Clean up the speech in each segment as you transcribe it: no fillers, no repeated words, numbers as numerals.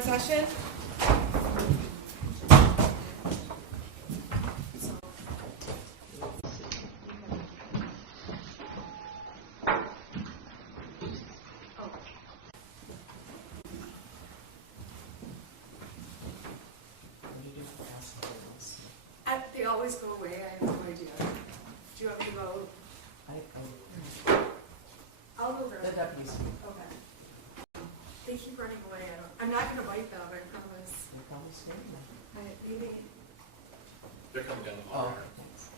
in session. They always go away. I have no idea. Do you want me to go? I'll go grab the deputies. Okay. They keep running away. I'm not going to bite them, I promise. They're probably scared now. Maybe. They're coming down the hall. Oh, thanks.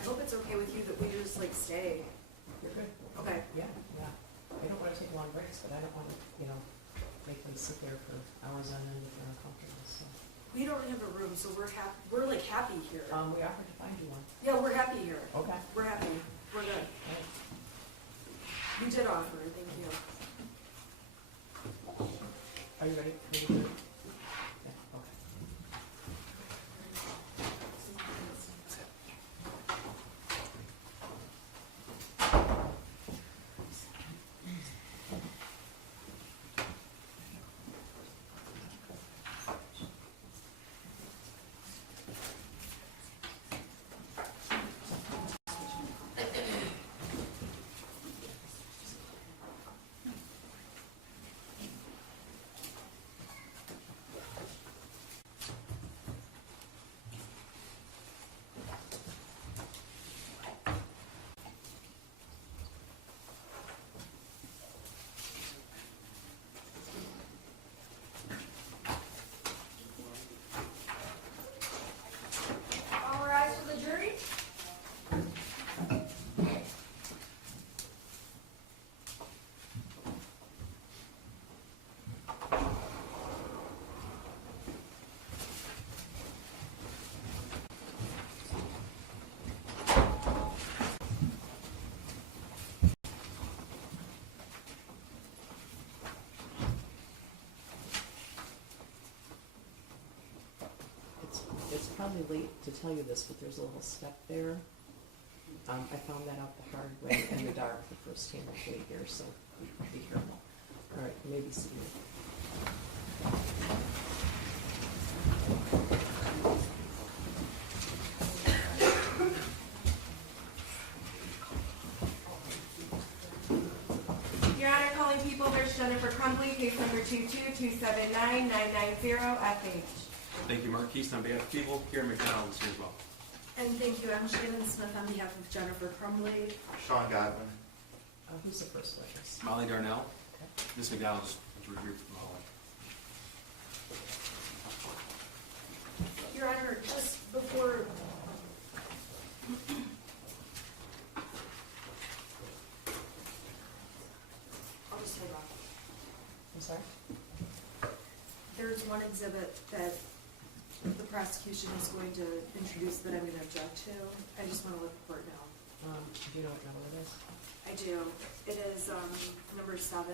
I hope it's okay with you that we just like stay. You're good. Okay. Yeah, yeah. I don't want to take long breaks, but I don't want to, make them sit there for hours on end if they're uncomfortable, so. We don't have a room, so we're happy. We're like happy here. We offered to find you one. Yeah, we're happy here. Okay. We're happy. We're good. All right. You did offer. Thank you. Are you ready? Yeah, okay. All rise for the jury. It's probably late to tell you this, but there's a little step there. I found that out the hard way in the dark the first time I played here, so be careful. All right, maybe see you. Your Honor, calling people, there's Jennifer Crumbley, case number 222799990FH. Thank you, Marquise. On behalf of people, here McDonald is here as well. And thank you, I'm Shannon Smith on behalf of Jennifer Crumbley. Sean Godwin. Who's the first witness? Molly Darnell. Okay. Ms. McDonald is reviewed from the hall. Your Honor, just before. I'll just hold on. I'm sorry? There's one exhibit that the prosecution is going to introduce that I'm going to object to. I just want to let the court know. Do you know what number it is? I do. It is number 7.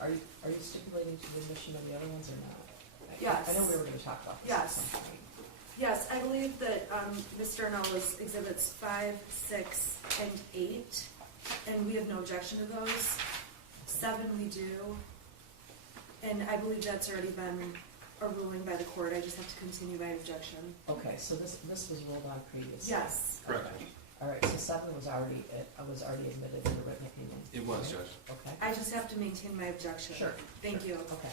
Are you stipulating to the admission of the other ones or not? Yes. I know we were going to talk about this Yes. at some point. Yes, I believe that Ms. Darnell is exhibits 5, 6, and 8, and we have no objection to those. 7 we do, and I believe that's already been a ruling by the court. I just have to continue my objection. Okay, so this was ruled on previously? Yes. Correct. Okay. All right, so 7 was already admitted in the written opinion? It was, Right? Judge. Okay. I just have to maintain my objection. Sure. Thank Sure. you. Okay,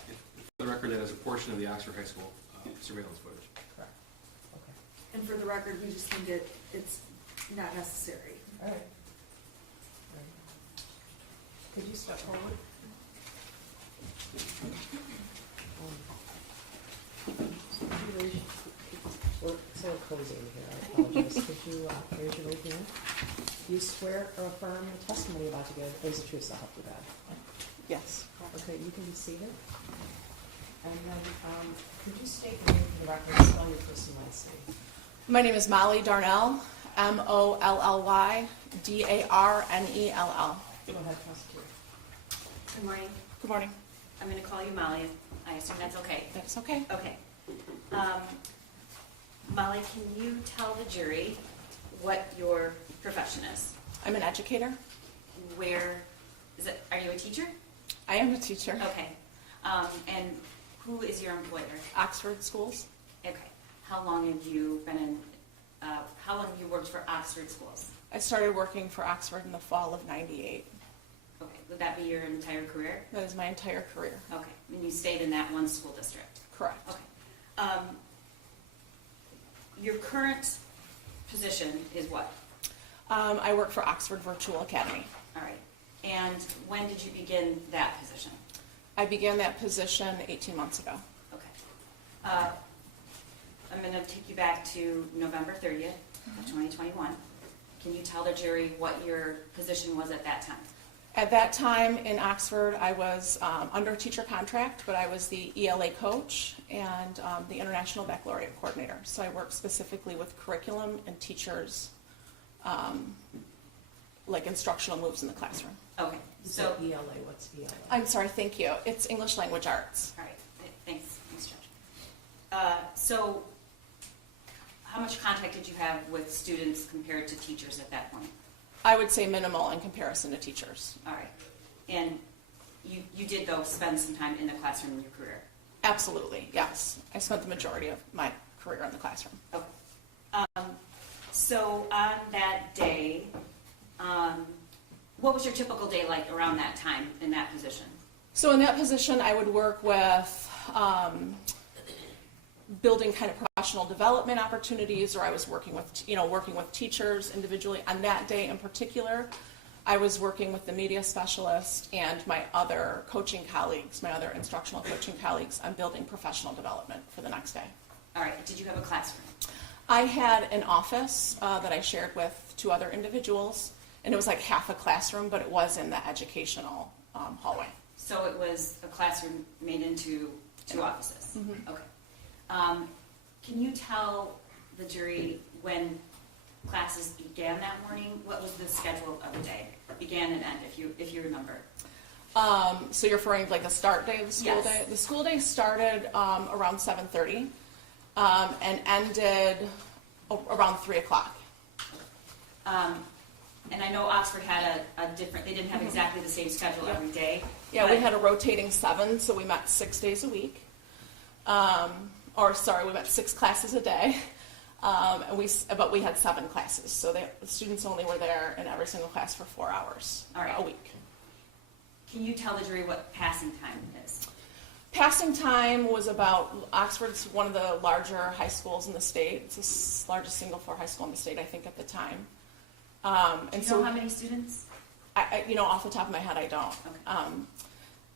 For the record, that is a portion of the Oxford High School surveillance footage. correct. Okay. And for the record, we just think it's not necessary. All right. All right. Could you step forward? We're sort of closing here, I apologize. Could you raise your right hand? Do you swear or affirm the testimony you're about to give is the truth, so help you God? Yes. Okay, you can be seated. And then, could you state your name for the record and spell your first and last name? My name is Molly Darnell, MOLLY-DARNELL. Go ahead, prosecutor. Good morning. Good morning. I'm going to call you Molly. I assume that's okay. That's okay. Okay. Molly, can you tell the jury what your profession is? I'm an educator. Where Are you a teacher? I am a teacher. Okay. And who is your employer? Oxford Schools. Okay. How long have you been in, how long have you worked for Oxford Schools? I started working for Oxford in the fall of '98. Okay. Would that be your entire career? That is my entire career. Okay. And you stayed in that one school district? Correct. Okay. Your current position is what? I work for Oxford Virtual Academy. All right. And when did you begin that position? I began that position 18 months ago. Okay. I'm going to take you back to November 30th of 2021. Can you tell the jury what your position was at that time? At that time in Oxford, I was under teacher contract, but I was the ELA coach and the International Baccalaureate Coordinator. So I worked specifically with curriculum and teachers, like instructional moves in the classroom. Okay. So So, ELA, what's ELA? I'm sorry, thank you. It's English Language Arts. all right. Thanks, Judge. So, how much contact did you have with students compared to teachers at that point? I would say minimal in comparison to teachers. All right. And you did, though, spend some time in the classroom in your career? Absolutely, yes. I spent the majority of my career in the classroom. Okay. So on that day, what was your typical day like around that time in that position? So in that position, I would work with building kind of professional development opportunities, or I was working with, working with teachers individually. On that day in particular, I was working with the media specialist and my other coaching colleagues, my other instructional coaching colleagues, on building professional development for the next day. All right. Did you have a classroom? I had an office that I shared with two other individuals, and it was like half a classroom, but it was in the educational hallway. So it was a classroom made into two offices? Mhm. Okay. Can you tell the jury when classes began that morning? What was the schedule of the day? Began and end, if you remember. So you're referring to like the start day of the school Yes. day? The school day started around 7:30 and ended around 3 o'clock. And I know Oxford had a different, they didn't have exactly the same schedule Yeah. every day. Yeah, we but- had a rotating 7, so we met 6 days a week. We met 6 classes a day. But we had 7 classes, so the students only were there in every single class for 4 hours All right. a week. Can you tell the jury what passing time is? Passing time was about, Oxford's one of the larger high schools in the state. It's the largest single-floor high school in the state, I think, at the time. Do you know how many students? I off the top of my head, I don't.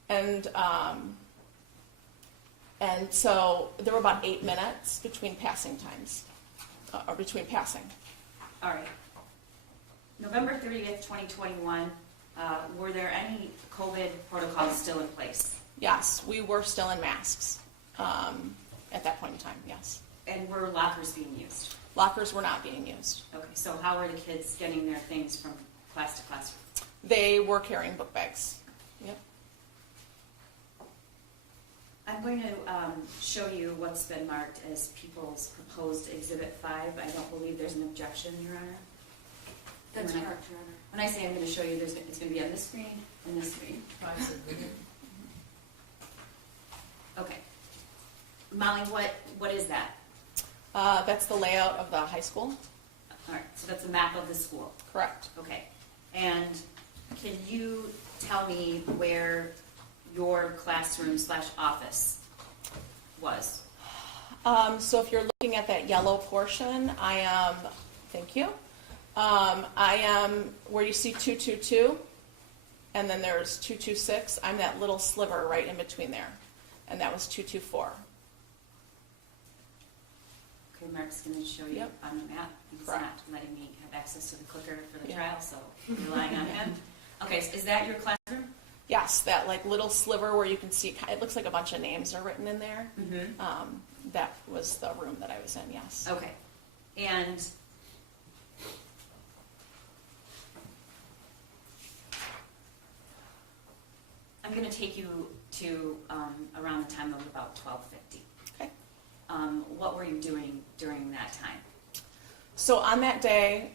Okay. And so there were about 8 minutes between passing times, or between passing. All right. November 30th, 2021, were there any COVID protocols still in place? Yes, we were still in masks at that point in time, yes. And were lockers being used? Lockers were not being used. Okay, so how were the kids getting their things from class to class? They were carrying book bags. Yep. I'm going to show you what's been marked as people's proposed Exhibit 5. I don't believe there's an objection, Your Honor. That's When I- correct, Your Honor. When I say I'm going to show you, it's going to be on this screen and this screen. Okay. Molly, what is that? That's the layout of the high school. All right, so that's a map of the school. Correct. Okay. And can you tell me where your classroom / office was? So if you're looking at that yellow portion, I am, thank you. I am where you see 222, and then there's 226. I'm that little sliver right in between there, and that was 224. Okay, Mark's going to show you Yep. on the map. He's Correct. not letting me have access to the clicker for the Yeah. trial, so I'm relying on him. Okay, so is that your classroom? Yes, that like little sliver where you can see, it looks like a bunch of names are written in there. Mm-hmm. That was the room that I was in, yes. Okay. And I'm going to take you to around the time of about 12:50. Okay. What were you doing during that time? So on that day,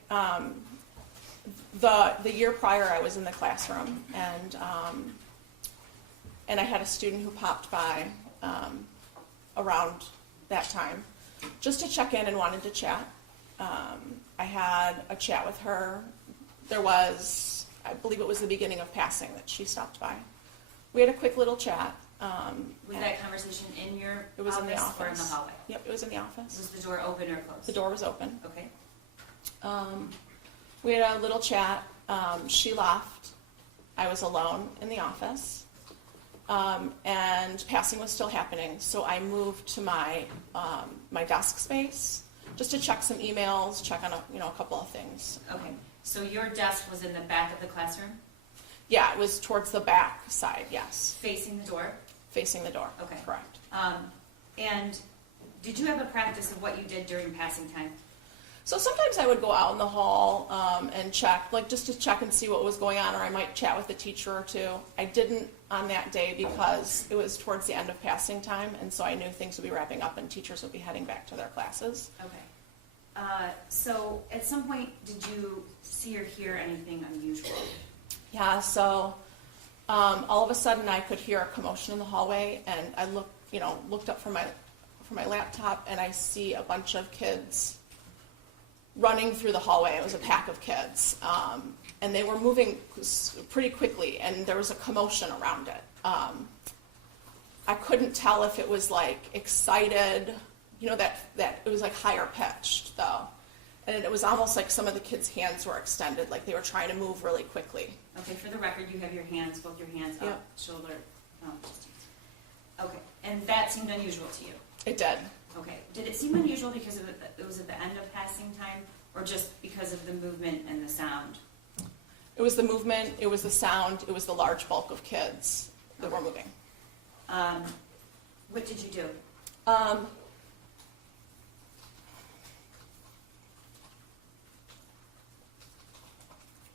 The year prior, I was in the classroom, and I had a student who popped by around that time just to check in and wanted to chat. I had a chat with her. There was, I believe it was the beginning of passing that she stopped by. We had a quick little chat. Was that conversation in your It was in the office or in the office. hallway? Yep, it was in the office. Was the door open or closed? The door was open. Okay. We had a little chat. She left. I was alone in the office. And passing was still happening, so I moved to my desk space just to check some emails, check on a couple of things. Okay. So your desk was in the back of the classroom, Yeah, it was towards the back side, yes, facing the door? facing the door. Okay. Correct. And did you have a practice of what you did during passing time? So sometimes I would go out in the hall and check, like just to check and see what was going on, or I might chat with a teacher or two. I didn't on that day because it was towards the end of passing time, and so I knew things would be wrapping up and teachers would be heading back to their classes. Okay. So at some point, did you see or hear anything unusual? Yeah, so all of a sudden I could hear a commotion in the hallway, and I looked up from my laptop, and I see a bunch of kids running through the hallway. It was a pack of kids, and they were moving pretty quickly, and there was a commotion around it. I couldn't tell if it was like excited, that it was like higher pitched though, and it was almost like some of the kids' hands were extended, like they were trying to move really quickly. Okay, for the record, you have your hands, both your hands up, Yep. shoulder, no, just hands. Okay, and that seemed unusual to you? It did. Okay, did it seem unusual because it was at the end of passing time, or just because of the movement and the sound? It was the movement, it was the sound, it was the large bulk of kids that were moving. What did you do?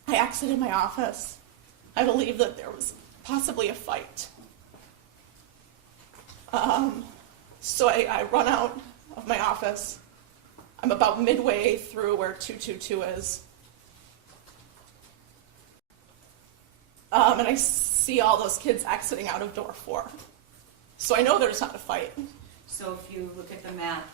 I exited my office. I believe that there was possibly a fight. So I run out of my office. I'm about midway through where 222 is. And I see all those kids exiting out of door 4. So I know there's not a fight. So if you look at the map,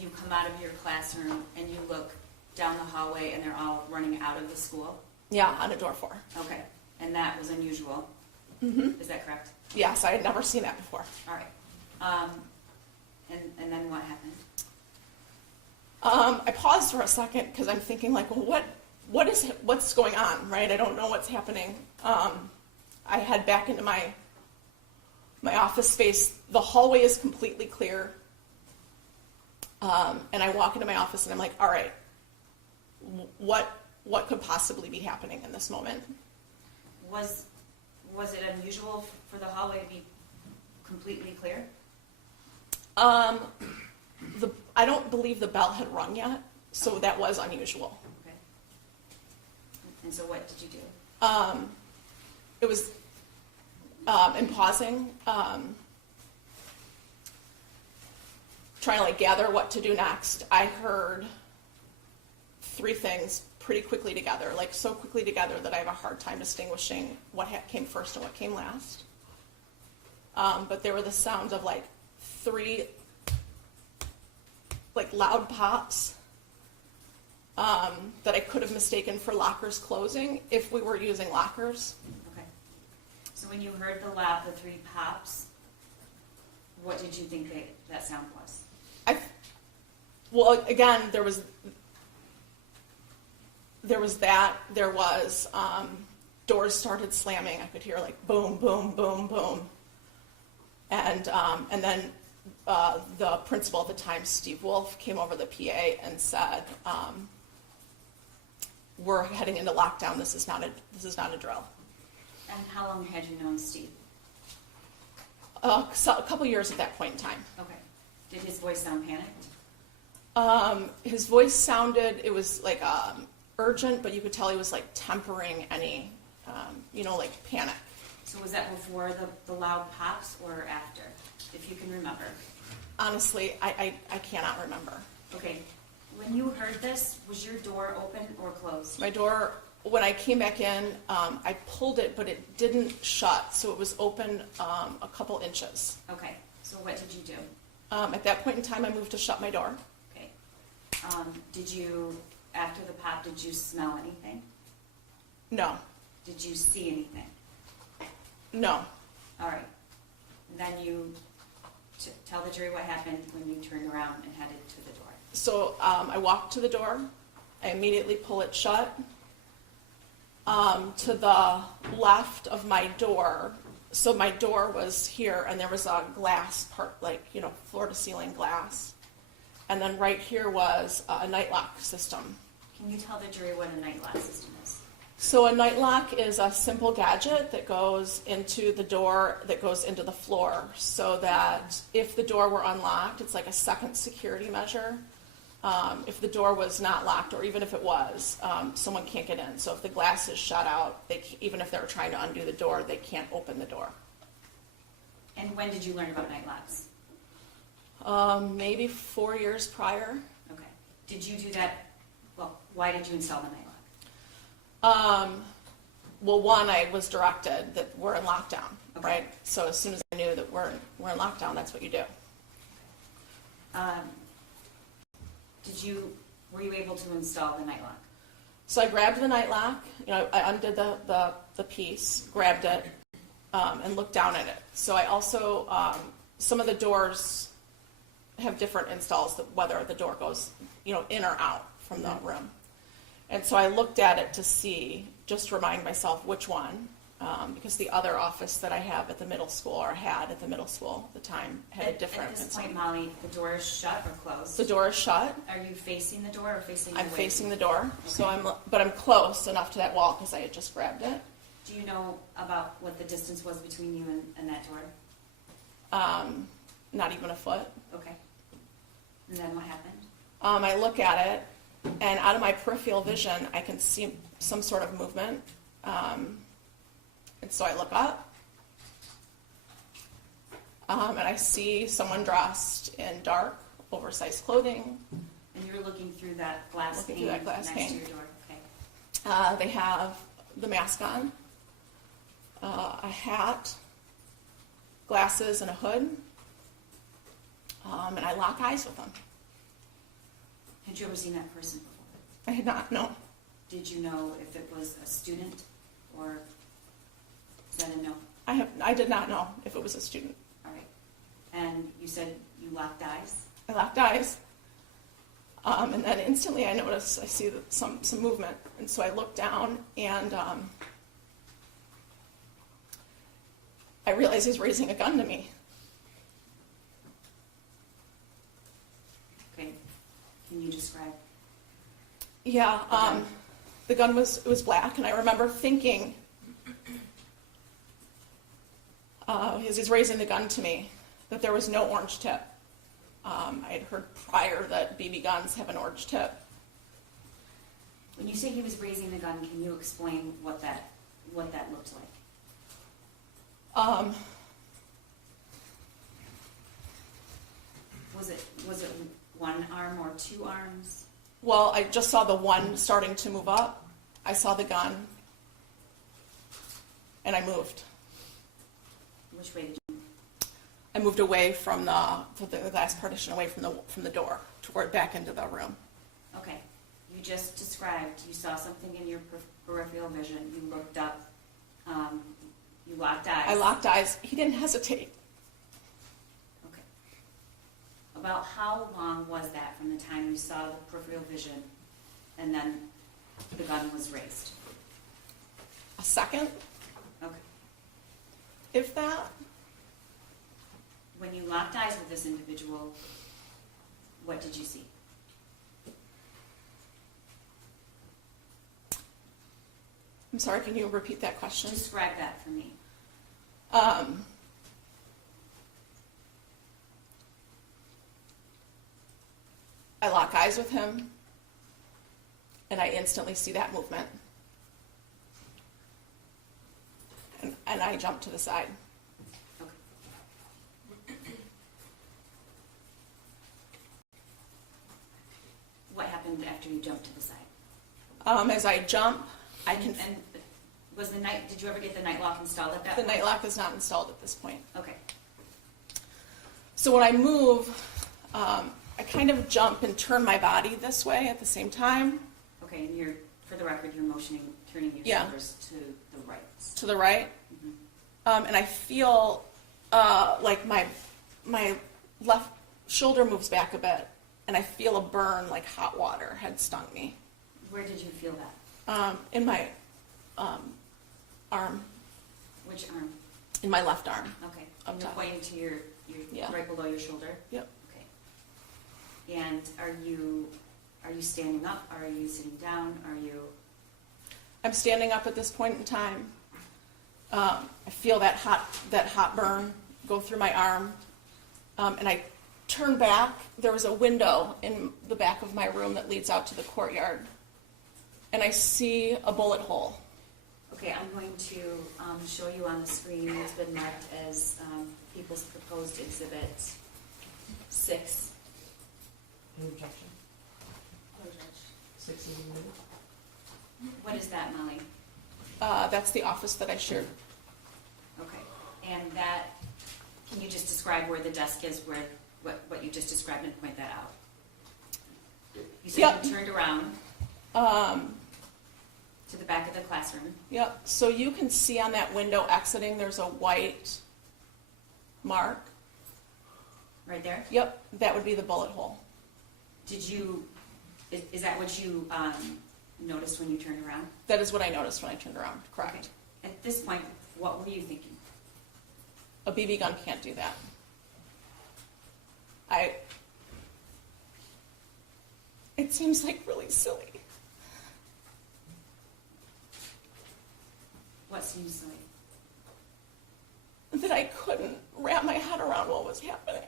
you come out of your classroom and you look down the hallway and they're all running out of the school? Yeah, on a door 4. Okay, and that was unusual? Mm-hmm. Is that correct? Yes, I had never seen that before. All right. And then what happened? I paused for a second because I'm thinking like, well, what's going on, right? I don't know what's happening. I head back into my office space. The hallway is completely clear. And I walk into my office and I'm like, all right, what could possibly be happening in this moment? Was it unusual for the hallway to be completely clear? I don't believe the bell had rung yet, so that was unusual. Okay. And so what did you do? It was in pausing, trying to like gather what to do next. I heard 3 things pretty quickly together, like so quickly together that I have a hard time distinguishing what came first and what came last. But there were the sounds of like 3 like loud pops that I could have mistaken for lockers closing if we were using lockers. Okay. So when you heard the 3 pops, what did you think that sound was? Well, again, there was doors started slamming. I could hear like boom, boom, boom, boom, and then the principal at the time, Steve Wolf, came over the PA and said, "We're heading into lockdown. This is not a drill." And how long had you known Steve? So a couple years at that point in time. Okay. Did his voice sound panicked? His voice sounded, it was like urgent, but you could tell he was like tempering any, like panic. So was that before the loud pops or after, if you can remember? Honestly, I cannot remember. Okay. When you heard this, was your door open or closed? My door when I came back in, I pulled it, but it didn't shut, so it was open a couple inches. Okay, so what did you do? At that point in time, I moved to shut my door. Okay. Did you, after the pop, did you smell anything? No, Did you see anything? no. All right. And then you tell the jury what happened when you turned around and headed to the door. So I walked to the door. I immediately pull it shut. To the left of my door, so my door was here, and there was a glass part, like, you know, floor-to-ceiling glass. And then right here was a night lock system. Can you tell the jury what a night lock system is? So a night lock is a simple gadget that goes into the door, that goes into the floor, so that if the door were unlocked, it's like a second security measure. If the door was not locked, or even if it was, someone can't get in. So if the glass is shut out, even if they were trying to undo the door, they can't open the door. And when did you learn about night locks? Maybe 4 years prior. Okay. Did you do that? Well, why did you install the night lock? Well, one, I was directed that we're in lockdown, Okay. right? So as soon as I knew that we're in lockdown, that's what you do. Were you able to install the night lock? So I grabbed the night lock, you know, I undid the piece, grabbed it, and looked down at it. So I also, some of the doors have different installs, whether the door goes, you know, in or out from the room. And so I looked at it to see, just to remind myself which one, because the other office that I have at the middle school, or had at the middle school at the time, had a different At this install. point, Molly, the door is shut or closed? The door is shut. Are you facing the door or facing I'm away? facing the door, so I'm close enough to that wall because I had just grabbed it. Do you know about what the distance was between you and that door? Not even a foot. Okay. And then what happened? I look at it, and out of my peripheral vision, I can see some sort of movement. And so I look up, and I see someone dressed in dark, oversized clothing. And you're looking through that glass Looking pane through that glass next pane. to your door. Okay. They have the mask on, a hat, glasses, and a hood. And I lock eyes with them. Had you ever seen that person before? I had not, no. Did you know if it was a student or is that a no? I did not know if it was a student. All right. And you said you locked eyes? I locked eyes. And then instantly I notice, I see some movement. And so I look down, and I realize he's raising a gun to me. Okay. Can you describe? Yeah, the gun was black, and I remember thinking, as he's raising the gun to me, that there was no orange tip. I had heard prior that BB guns have an orange tip. When you say he was raising the gun, can you explain what that looked like? Was it one arm or two arms? Well, I just saw the one starting to move up. I saw the gun, and I moved. Which way did you move? I moved away from the glass partition, away from the door, toward back into the room. Okay. You just described you saw something in your peripheral vision. You looked up. You locked eyes. I locked eyes. He didn't hesitate. Okay. About how long was that from the time you saw the peripheral vision and then the gun was raised? A second, Okay. if that. When you locked eyes with this individual, what did you see? I'm sorry, can you repeat that question? Describe that for me. I lock eyes with him, and I instantly see that movement. And I jump to the side. Okay. What happened after you jumped to the side? As I jump, I can, And was the night, did you ever get the night lock installed at that the point? night lock is not installed at this point. Okay, So when I move, I kind of jump and turn my body this way at the same time okay, and you're, for the record, you're motioning, turning your Yeah. shoulders to the right. to the right. Mhm. And I feel like my left shoulder moves back a bit, and I feel a burn like hot water had stung me Where did you feel that? in my arm, Which arm? in my left arm. Okay, Up and you're top. pointing to your, Yeah. right below your shoulder? Yep. Okay. And are you standing up? Are you sitting down? Are you, I'm standing up at this point in time. I feel that hot burn go through my arm, and I turn back. There was a window in the back of my room that leads out to the courtyard, and I see a bullet hole. okay, I'm going to show you on the screen what's been marked as People's Proposed Exhibit 6. Any objection? 6 is admitted. What is that, Molly? That's the office that I shared. Okay, and that, can you just describe where the desk is, where, what you just described, and point that out? You said Yep. you turned around to the back of the classroom. Yep. So you can see on that window exiting, there's a white mark. Right there? Yep, that would be the bullet hole. Did you, is that what you noticed when you turned around? That is what I noticed when I turned around. Correct. Okay. At this point, what were you thinking? A BB gun can't do that. It seems like really silly. What seems silly? That I couldn't wrap my head around what was happening.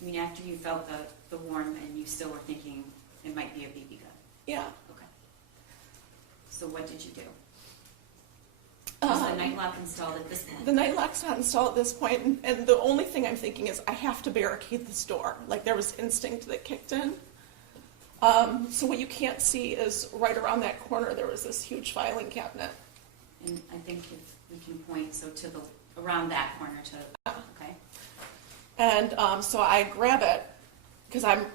I mean, after you felt the warmth and you still were thinking it might be a BB gun? Yeah. Okay. So what did you do? Was the night lock installed at this point? The night lock's not installed at this point, and the only thing I'm thinking is I have to barricade this door. Like there was instinct that kicked in. So what you can't see is right around that corner there was this huge filing cabinet. And I think if we can point, so to the, around that corner to, okay? And so I grab it because I'm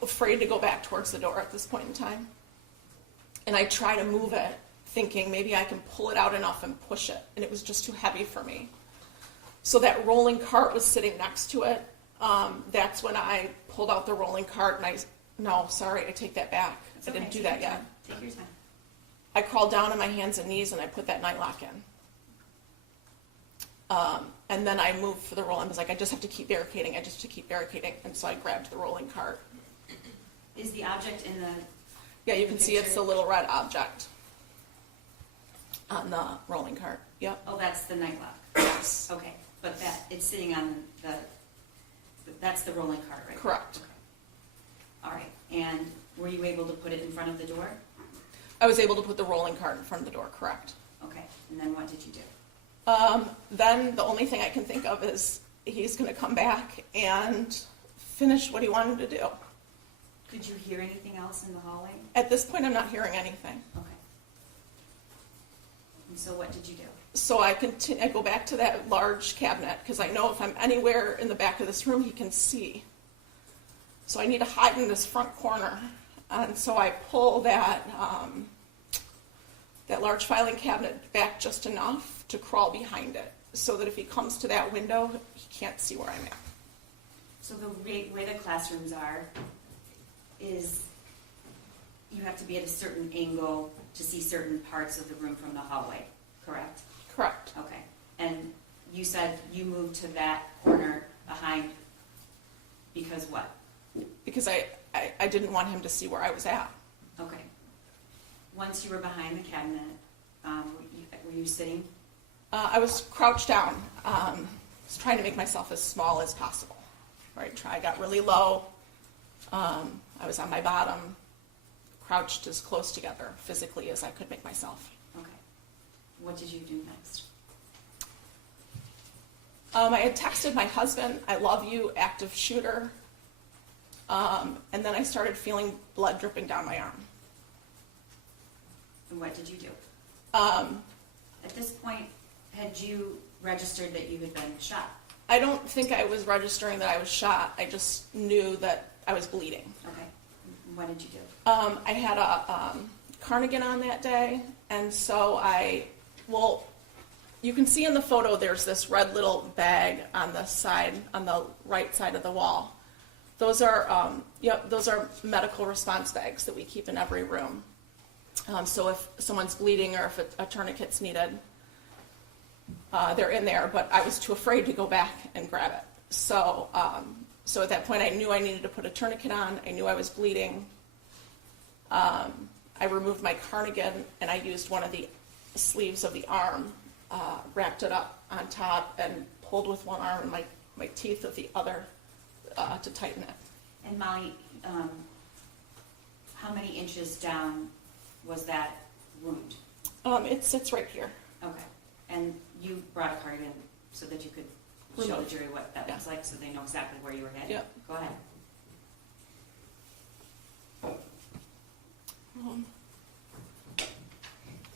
afraid to go back towards the door at this point in time. And I try to move it, thinking maybe I can pull it out enough and push it. And it was just too heavy for me. So that rolling cart was sitting next to it. That's when I pulled out the rolling cart and I take that back. It's I okay. didn't do Take that your yet. time. Take your time. I crawled down on my hands and knees and I put that night lock in. And then I moved for the roll. I was like, I just have to keep barricading. And so I grabbed the rolling cart. Is the object in the, Yeah, you can see it's picture? the little red object on the rolling cart. Yep. oh, that's the night lock? Yes. Okay, but that, it's sitting on that's the rolling cart, right? Correct. Okay. All right, and were you able to put it in front of the door? I was able to put the rolling cart in front of the door, correct. Okay, and then what did you do? Then the only thing I can think of is he's going to come back and finish what he wanted to do. Could you hear anything else in the hallway? At this point, I'm not hearing anything. Okay. And so what did you do? So I go back to that large cabinet because I know if I'm anywhere in the back of this room, he can see. So I need to hide in this front corner. And so I pull that large filing cabinet back just enough to crawl behind it so that if he comes to that window, he can't see where I'm at. So the way the classrooms are is you have to be at a certain angle to see certain parts of the room from the hallway, correct? Correct. Okay. And you said you moved to that corner behind because what? Because I didn't want him to see where I was at. Okay. Once you were behind the cabinet, were you sitting? I was crouched down. I was trying to make myself as small as possible. Right? I got really low. I was on my bottom, crouched as close together physically as I could make myself. Okay. What did you do next? I had texted my husband, "I love you, active shooter." And then I started feeling blood dripping down my arm. And what did you do? Um, At this point, had you registered that you had been shot? I don't think I was registering that I was shot. I just knew that I was bleeding. Okay. What did you do? I had a cardigan on that day, and so you can see in the photo there's this red little bag on the side, on the right side of the wall. Those are, those are medical response bags that we keep in every room. So if someone's bleeding or if a tourniquet's needed, they're in there, but I was too afraid to go back and grab it. So at that point I knew I needed to put a tourniquet on. I knew I was bleeding. I removed my cardigan and I used one of the sleeves of the arm, wrapped it up on top and pulled with one arm and my teeth with the other to tighten it. And Molly, how many inches down was that wound? It sits right here. Okay. And you brought a cardigan so that you could show Remove. the jury what that looks like so they know exactly where you were headed? Yep. Go ahead.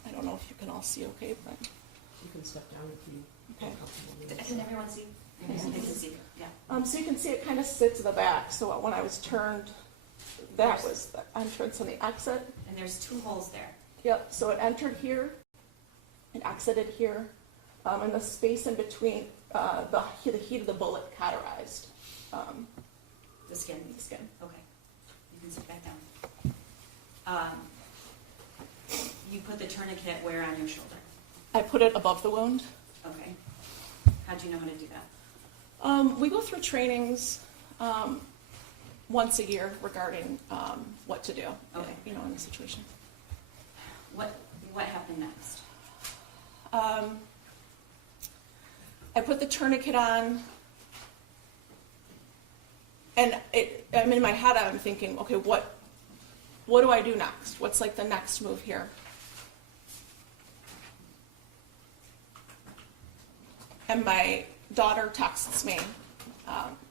I don't know if you can all see okay, but You can step down if you okay. feel comfortable with it. Can everyone see? They can see. Yeah. So you can see it kind of sits in the back. So when I was turned, that was the entrance and the exit. And there's 2 holes there. Yep. So it entered here, it exited here, and the space in between, the heat of the bullet cauterized The skin. the skin. Okay. You can sit back down. You put the tourniquet where on your shoulder? I put it above the wound. Okay. How'd you know how to do that? We go through trainings once a year regarding what to do. Okay. You know, in the situation. What happened next? I put the tourniquet on, and I'm in my head. I'm thinking, okay, what do I do next? What's like the next move here? And my daughter texts me.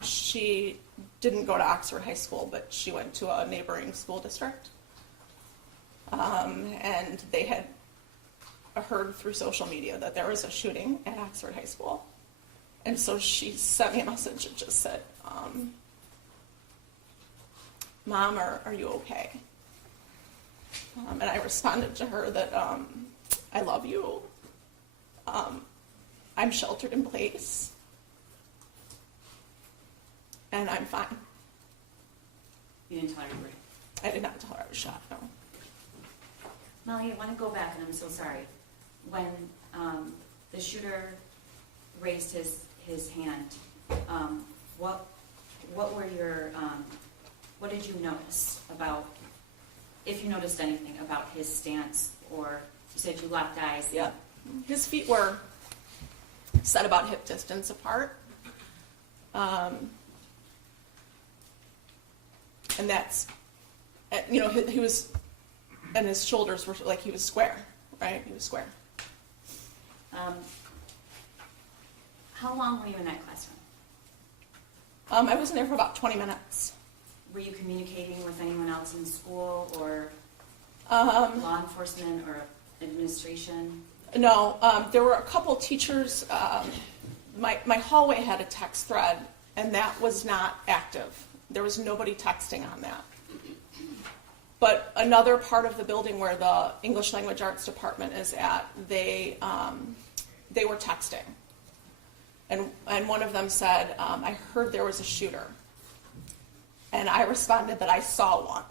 She didn't go to Oxford High School, but she went to a neighboring school district. And they had heard through social media that there was a shooting at Oxford High School. And so she sent me a message that just said, Mom, are you okay? And I responded to her that I love you. I'm sheltered in place. And I'm fine. You didn't tell her you were. I did not tell her I was shot, no. Molly, I want to go back, and I'm so sorry. When the shooter raised his hand, what did you notice about, if you noticed anything about his stance, or you said you locked eyes? Yeah. His feet were set about hip distance apart. And that's, he was, and his shoulders were like he was square, right? He was square. How long were you in that classroom? I was in there for about 20 minutes. Were you communicating with anyone else in school, or law enforcement, or administration? No, there were a couple teachers. My hallway had a text thread, and that was not active. There was nobody texting on that. But another part of the building where the English Language Arts Department is at, they were texting. And one of them said, I heard there was a shooter. And I responded that I saw one.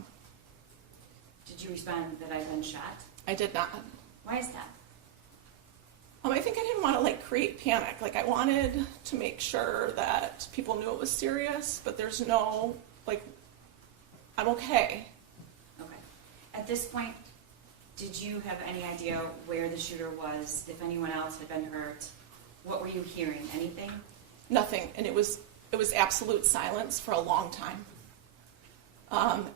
Did you respond that I've been shot? I did not. Why is that? I think I didn't want to create panic. I wanted to make sure that people knew it was serious, but there's no, I'm okay. Okay. At this point, did you have any idea where the shooter was, if anyone else had been hurt? What were you hearing? Anything? Nothing, and it was absolute silence for a long time.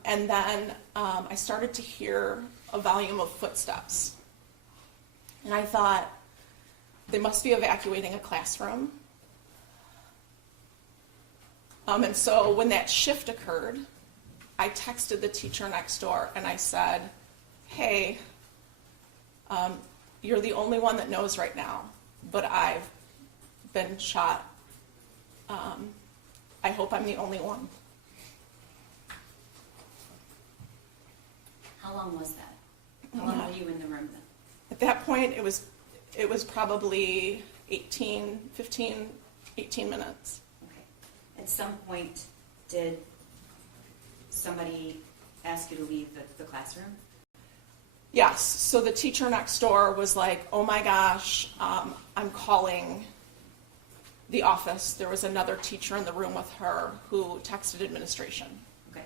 And then I started to hear a volume of footsteps. And I thought, they must be evacuating a classroom. And so when that shift occurred, I texted the teacher next door and I said, hey, You're the only one that knows right now, but I've been shot. I hope I'm the only one. How long was that? How long were you in the room then? At that point, it was probably 15, 18 minutes. Okay. At some point, did somebody ask you to leave the classroom? Yes, so the teacher next door was like, oh my gosh, I'm calling the office. There was another teacher in the room with her who texted administration. Okay.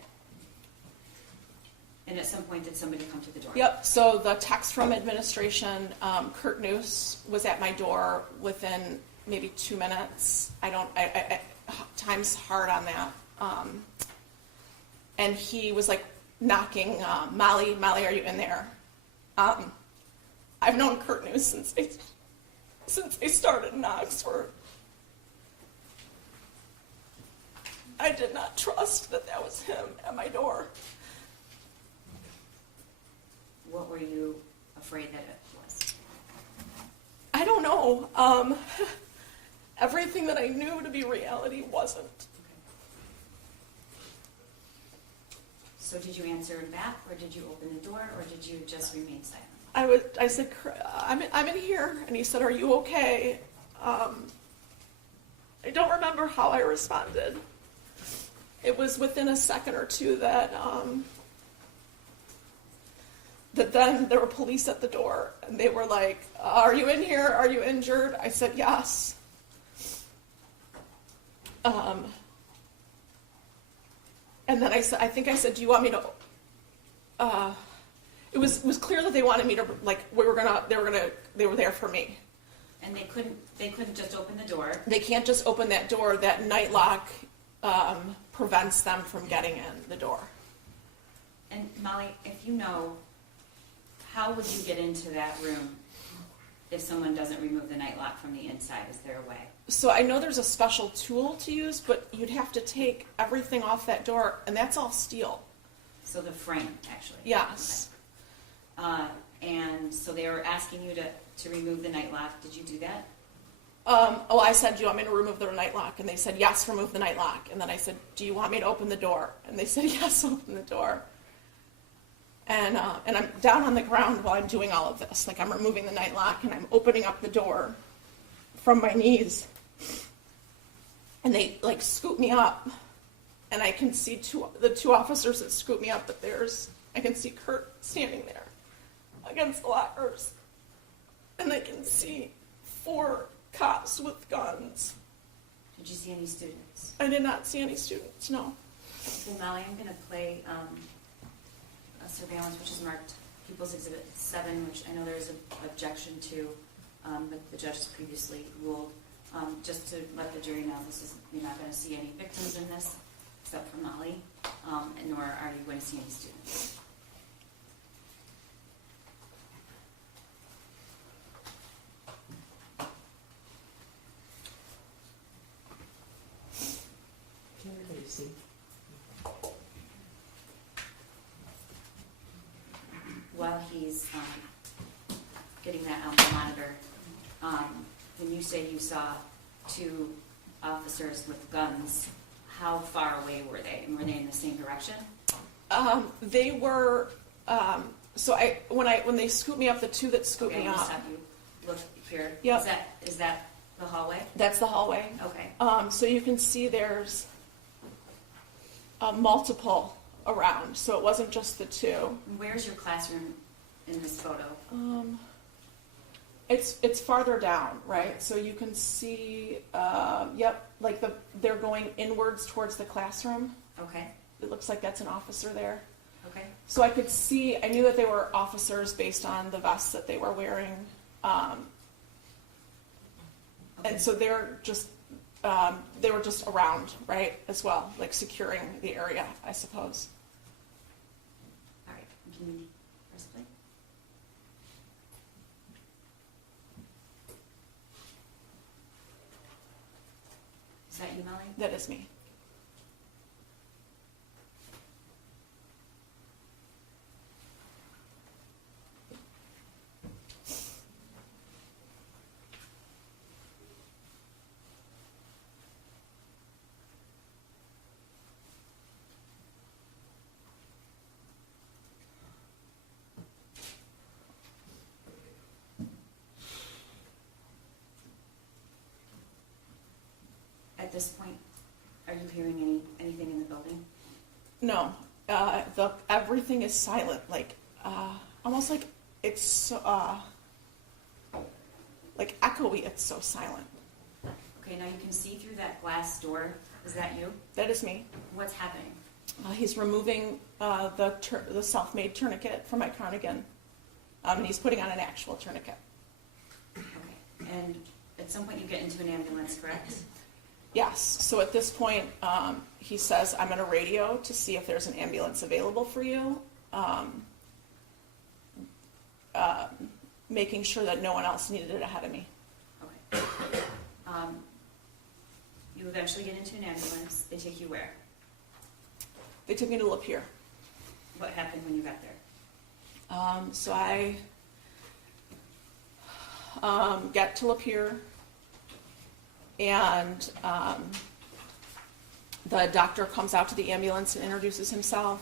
And at some point, did somebody come to the door? Yep, so the text from administration, Kurt Noose was at my door within maybe 2 minutes. Time's hard on that. And he was like knocking, Molly, are you in there? I've known Kurt Noose since they started in Oxford. I did not trust that was him at my door. What were you afraid that it was? I don't know. Everything that I knew to be reality wasn't. Okay. So did you answer him back, or did you open the door, or did you just remain silent? I said, I'm in here, and he said, are you okay? I don't remember how I responded. It was within a second or two that then there were police at the door, and they were like, are you in here? Are you injured? I said, yes. And then I said, do you want me to, it was clear that they wanted me to, like, they were there for me. And they couldn't just open the door. They can't just open that door. That night lock prevents them from getting in the door. And Molly, if you know, how would you get into that room if someone doesn't remove the night lock from the inside? Is there a way? So I know there's a special tool to use, but you'd have to take everything off that door, and that's all steel. So the frame, actually. Yes. Okay. And so they were asking you to remove the night lock. Did you do that? I said, do you want me to remove the night lock? And they said, yes, remove the night lock. And then I said, do you want me to open the door? And they said, yes, open the door. And I'm down on the ground while I'm doing all of this. Like, I'm removing the night lock, and I'm opening up the door from my knees. And they, like, scoop me up. And I can see the two officers that scoop me up, but I can see Kurt standing there against the lockers. And I can see 4 cops with guns. Did you see any students? I did not see any students, no. So Molly, I'm going to play a surveillance, which is marked People's Exhibit 7, which I know there's an objection to, but the judge has previously ruled. Just to let the jury know, you're not going to see any victims in this, except for Molly, and nor are you going to see any students. Can everybody see? While he's getting that on the monitor, when you say you saw 2 officers with guns, how far away were they? And were they in the same direction? They were. When they scooped me up, the 2 that scooped me I'll just up. have you look here. Yep. Is that the hallway? That's the hallway. Okay. So you can see there's multiple around. So it wasn't just the 2. Where's your classroom in this photo? It's farther down, right? So you can see, like they're going inwards towards the classroom. Okay. It looks like that's an officer there. Okay. So I knew that they were officers based on the vests that they were wearing. And so they were just around, right, as well, like securing the area, I suppose. All right. Can you press play? Is that you, Molly? That is me. this point, are you hearing anything in the building? No, everything is silent, like, almost like it's so, like echoey, it's so silent. Okay, now you can see through that glass door. Is that you? That is me. What's happening? He's removing the self-made tourniquet from my cardigan, and he's putting on an actual tourniquet. Okay, and at some point you get into an ambulance, correct? Yes, so at this point, he says, I'm going to radio to see if there's an ambulance available for you, making sure that no one else needed it ahead of me. Okay. You eventually get into an ambulance. They take you where? They took me to Lapeer. What happened when you got there? So I get to Lapeer, and the doctor comes out to the ambulance and introduces himself.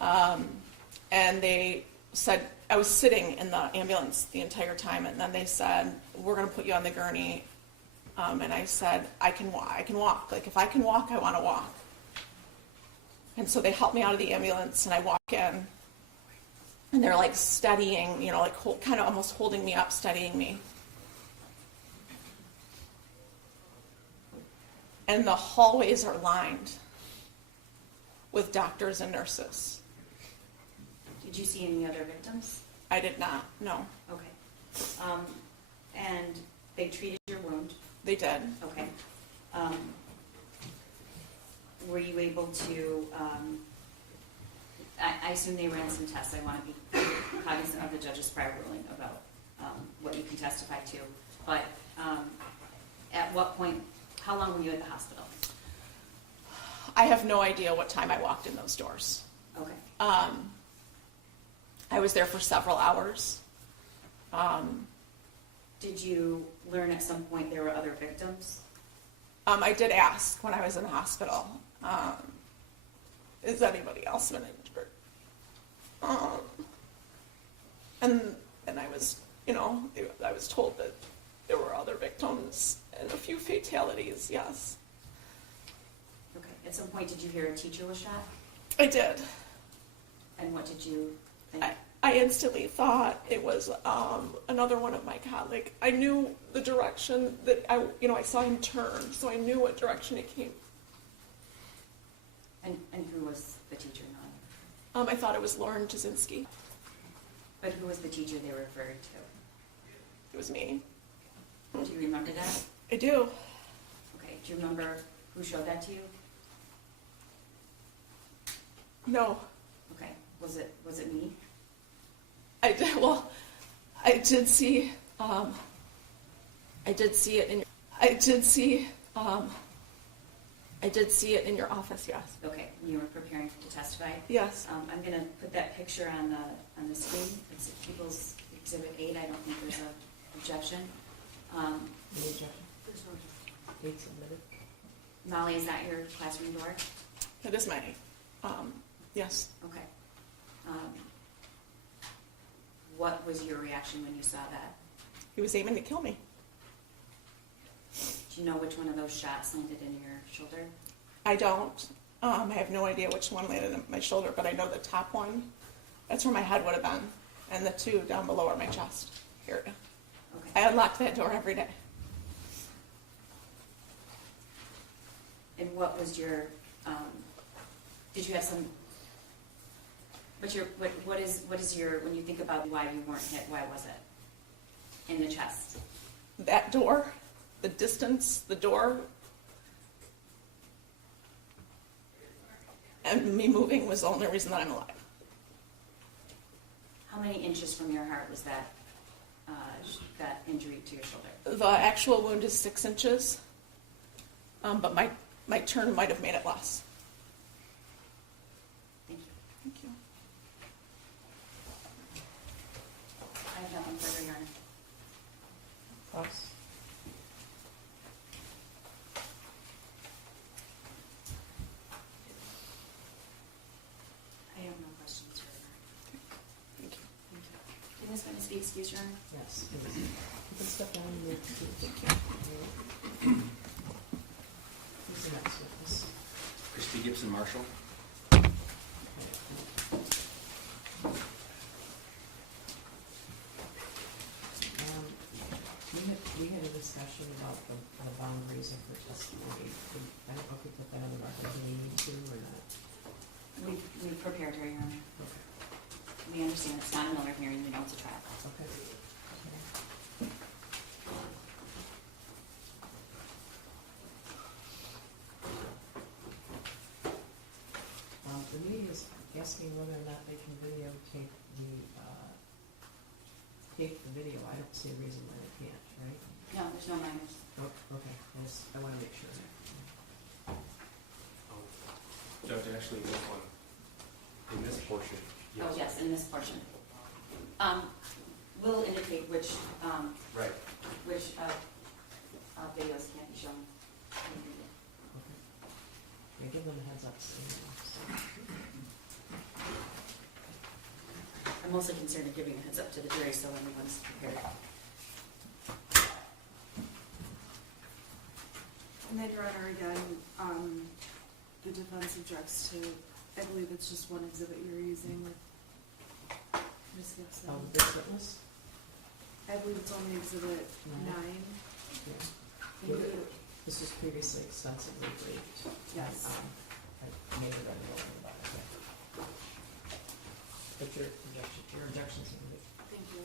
And they said, I was sitting in the ambulance the entire time, and then they said, we're going to put you on the gurney. And I said, I can walk. Like, if I can walk, I want to walk. And so they helped me out of the ambulance, and I walk in, and they're like steadying, like kind of almost holding me up, steadying me. And the hallways are lined with doctors and nurses. Did you see any other victims? I did not, no. Okay. And they treated your wound? They did. Okay. Were you able to, I assume they ran some tests. I want to be cognizant of the judge's prior ruling about what you can testify to. But at what point, how long were you at the hospital? I have no idea what time I walked in those doors. Okay. I was there for several hours. Did you learn at some point there were other victims? I did ask when I was in the hospital, is anybody else been injured? And I was, I was told that there were other victims and a few fatalities, yes. Okay. At some point, did you hear a teacher was shot? I did. And what did you think? I instantly thought it was another one of my colleagues. I knew the direction that I saw him turn, so I knew what direction it came. And who was the teacher? I thought it was Lauren Jasinski. But who was the teacher they referred to? It was me. Do you remember that? I do. Okay. Do you remember who showed that to you? No. Okay. Was it me? I did. Well, I did see. I did see it in. I did see. I did see it in your office. Yes. Okay. You were preparing to testify. Yes. I'm going to put that picture on the screen. It's People's Exhibit 8. I don't think there's an objection. Any objection? Date submitted. Molly, is that your classroom door? That is my. Yes. Okay. What was your reaction when you saw that? He was aiming to kill me. Do you know which one of those shots landed in your shoulder? I don't. I have no idea which one landed in my shoulder, but I know the top one. That's where my head would have been, and the two down below are my chest area. Okay. I unlock that door every day. And what was your? Did you have some? What is your, when you think about why you weren't hit? Why was it in the chest? That door, the distance, the door, and me moving was the only reason that I'm alive. How many inches from your heart was that injury to your shoulder? The actual wound is 6 inches, but my turn might have made it less. Thank you. Thank you. I have nothing further, Your Honor. Cross. I have no questions, Your Honor. Thank you. Thank you. is going to be excused, Your Honor. Yes. You can step down and move to the Who's the next witness? Christy Gibson Marshall. We had a discussion about the boundaries of her testimony. I don't know if we put that on the record. Do we need to or not? We've prepared her, Your Honor. Okay. We understand it's not another hearing, we know it's a trial. Okay. The media is asking whether or not they can videotape tape the video. I don't see a reason why they can't, right? No, there's no minors. Oh, okay. Yes, I want to make sure. Judge, actually, this one, in this portion, yes. Oh, yes, in this portion. We'll indicate which, Right. which videos can't be shown. Okay. Yeah, give them a heads up. I'm mostly concerned in giving a heads up to the jury so everyone's prepared. And then, Your Honor, again, the defense objects to, I believe it's just one exhibit you're using with Ms. Gibson. This witness? I believe it's only exhibit 9. Yeah. Included- This was previously extensively briefed. Yes. I made it available about it. But your objections are good. Thank you.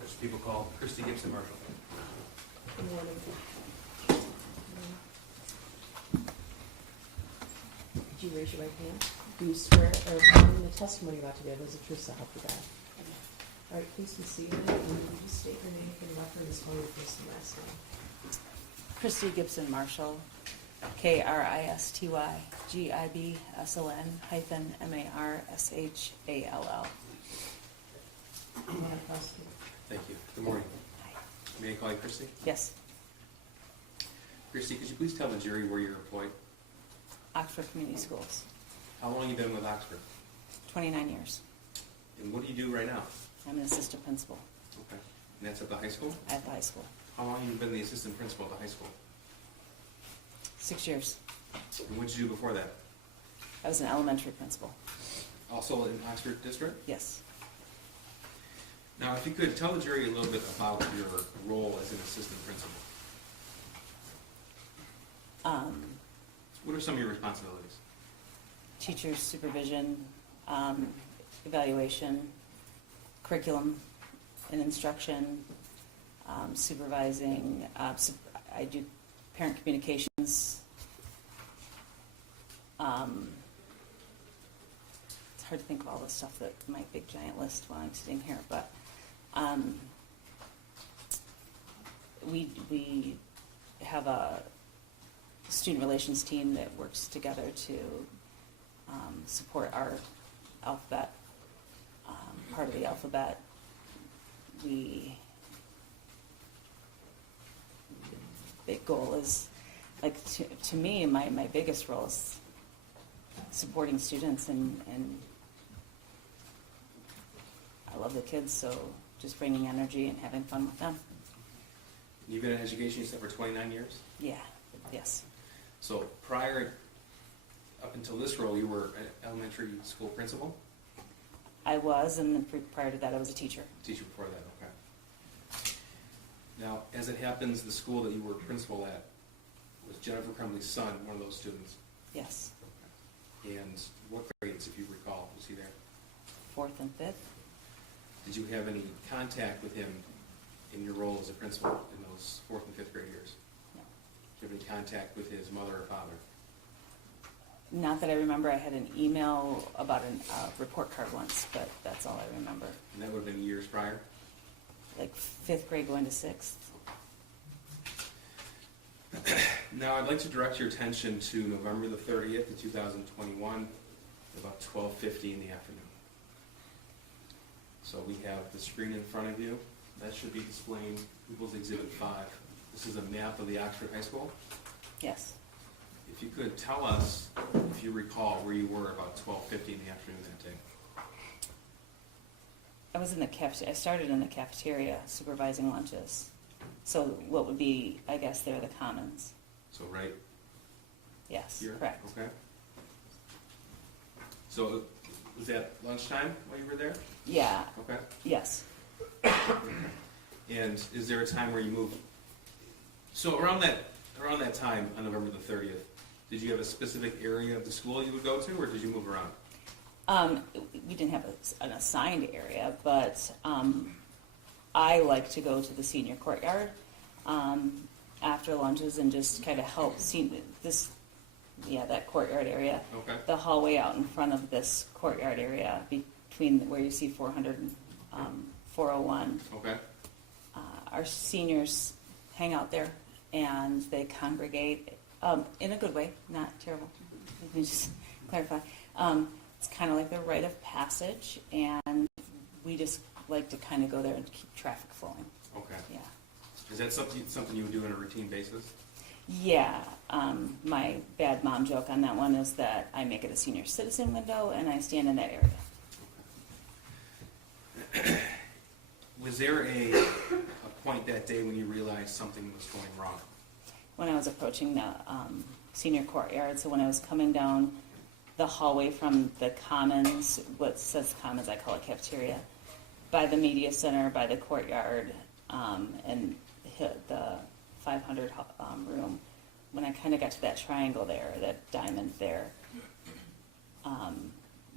Which people call Christy Gibson Marshall. Good morning. Could you raise your right hand? Do you swear or affirm the testimony about to give is the truth so help you God? All right, please be seated and will you just state your name for the record as well as your first and last name. Christy Gibson Marshall, KRISTYGIBSON-MARSHALL. You want to prosecute? Thank you. Good morning. May I call you Christy? Yes, Christy, could you please tell the jury where you're employed? Oxford Community Schools, How long have you been with Oxford? 29 years. And what do you do right now? I'm an assistant principal Okay. And that's at the high school? at the high school. How long have you been the assistant principal at the high school? 6 years. And what did you do before that? I was an elementary principal. Also in Oxford District? Yes. Now, if you could tell the jury a little bit about your role as an assistant principal. What are some of your responsibilities? Teacher supervision, evaluation, curriculum and instruction, supervising. I do parent communications. It's hard to think of all the stuff that my big giant list while I'm sitting here, but we have a student relations team that works together to support our alphabet, part of the alphabet. Big goal is, like, to me, my biggest role is supporting students, and I love the kids, so just bringing energy and having fun with them. You've been in education, you said, for 29 years? Yeah, yes. So up until this role, you were an elementary school principal? I was, and then prior to that, I was a teacher. Teacher before that, okay. Now, as it happens, the school that you were principal at was Jennifer Crumbley's son, one of those students. Yes. And what grades, if you recall, was he there? 4th and 5th. Did you have any contact with him in your role as a principal in those 4th and 5th grade years? No. Did you have any contact with his mother or father? Not that I remember. I had an email about a report card once, but that's all I remember. And that would have been years prior? Like 5th grade going to 6th. Now, I'd like to direct your attention to November the 30th of 2021, about 12:50 in the afternoon. So we have the screen in front of you. That should be displaying People's Exhibit 5. This is a map of the Oxford High School. Yes. If you could tell us, if you recall, where you were about 12:50 in the afternoon that day. I was in the I started in the cafeteria supervising lunches. So what would be, I guess, they're the commons. So right Yes, here? correct. Okay. So was that lunchtime while you were there? Yeah, Okay. yes. And is there a time where you moved? So around that time, on November the 30th, did you have a specific area of the school you would go to, or did you move around? We didn't have an assigned area, but I like to go to the senior courtyard after lunches and just kind of help see that courtyard area. Okay. The hallway out in front of this courtyard area between where you see 400 and 401. Okay. Our seniors hang out there and they congregate in a good way, not terrible. Let me just clarify. It's kind of like the rite of passage, and we just like to kind of go there and keep traffic flowing. Okay. Yeah. Is that something you would do on a routine basis? Yeah. My bad mom joke on that one is that I make it a senior citizen window and I stand in that area. Was there a point that day when you realized something was going wrong? When I was approaching the senior courtyard, so when I was coming down the hallway from the commons, what says commons, I call it cafeteria, by the media center, by the courtyard, and hit the 500 room, when I kind of got to that triangle there, that diamond there,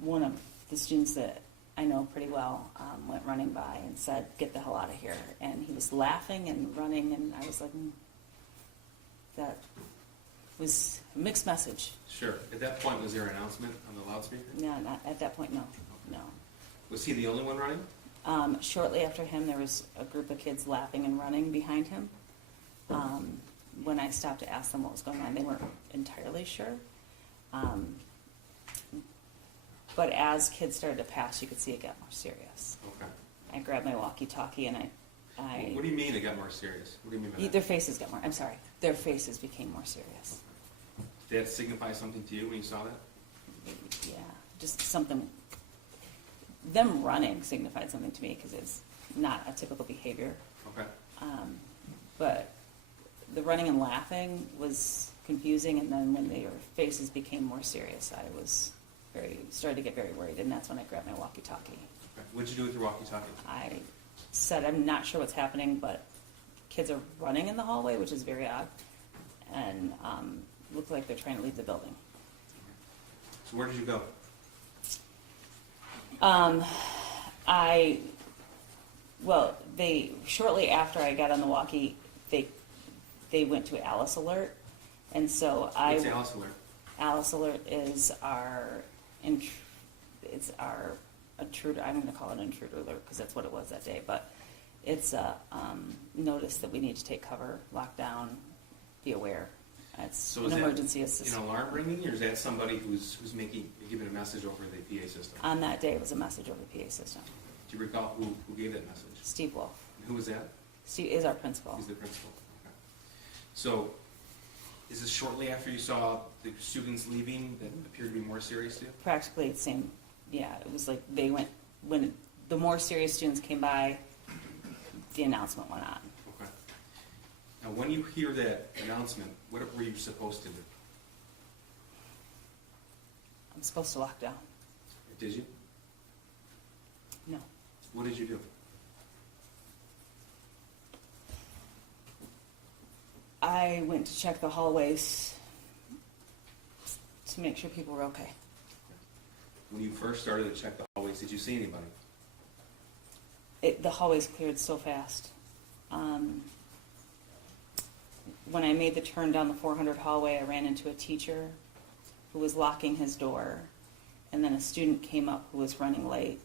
one of the students that I know pretty well went running by and said, "Get the hell out of here." And he was laughing and running, and I was like, that was a mixed message. Sure. At that point, was there an announcement on the loudspeaker? No, not at that point, no. Was he the only one running? Shortly after him, there was a group of kids laughing and running behind him. When I stopped to ask them what was going on, they weren't entirely sure. But as kids started to pass, you could see it got more serious. Okay. I grabbed my walkie-talkie and I What do you mean it got more serious? What do you mean by that? their faces got more, I'm sorry, their faces became more serious. Did that signify something to you when you saw that? Yeah, just something, them running signified something to me because it's not a typical behavior. Okay. But the running and laughing was confusing, and then when their faces became more serious, I was started to get very worried, and that's when I grabbed my walkie-talkie. Okay. What did you do with your walkie-talkie? I said, "I'm not sure what's happening, but kids are running in the hallway," which is very odd, and look like they're trying to leave the building. So where did you go? They shortly after I got on the walkie, they went to Alice Alert, and so What's Alice Alert? Alice Alert is our intruder. I'm going to call it intruder alert because that's what it was that day. But It's a notice that we need to take cover, lock down, be aware. It's So an is that emergency an assistance. alarm ringing, or is that somebody who's giving a message over the PA system? On that day, it was a message over the PA system. Do you recall who gave that message? Steve Wolf. And who was that? Steve is our principal. He's the principal. Okay. So, is this shortly after you saw the students leaving that appeared to be more serious to you? Practically the same. Yeah, it was like they went, when the more serious students came by, the announcement went on. Okay. Now, when you hear that announcement, what were you supposed to do? I'm supposed to lock down. Did you? No. What did you do? I went to check the hallways to make sure people were okay. When you first started to check the hallways, did you see anybody? The hallways cleared so fast. When I made the turn down the 400 hallway, I ran into a teacher who was locking his door, and then a student came up who was running late.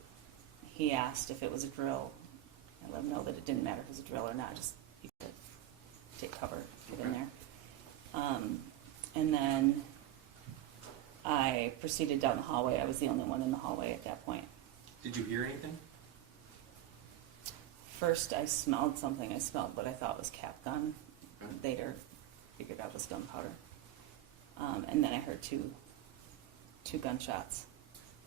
He asked if it was a drill. I let him know that it didn't matter if it was a drill or not, just you could take cover, get in Okay. there. And then I proceeded down the hallway. I was the only one in the hallway at that point. Did you hear anything? First, I smelled something. I smelled what I thought was cap gun. Okay. Later, figured out it was gunpowder. And then I heard two gunshots.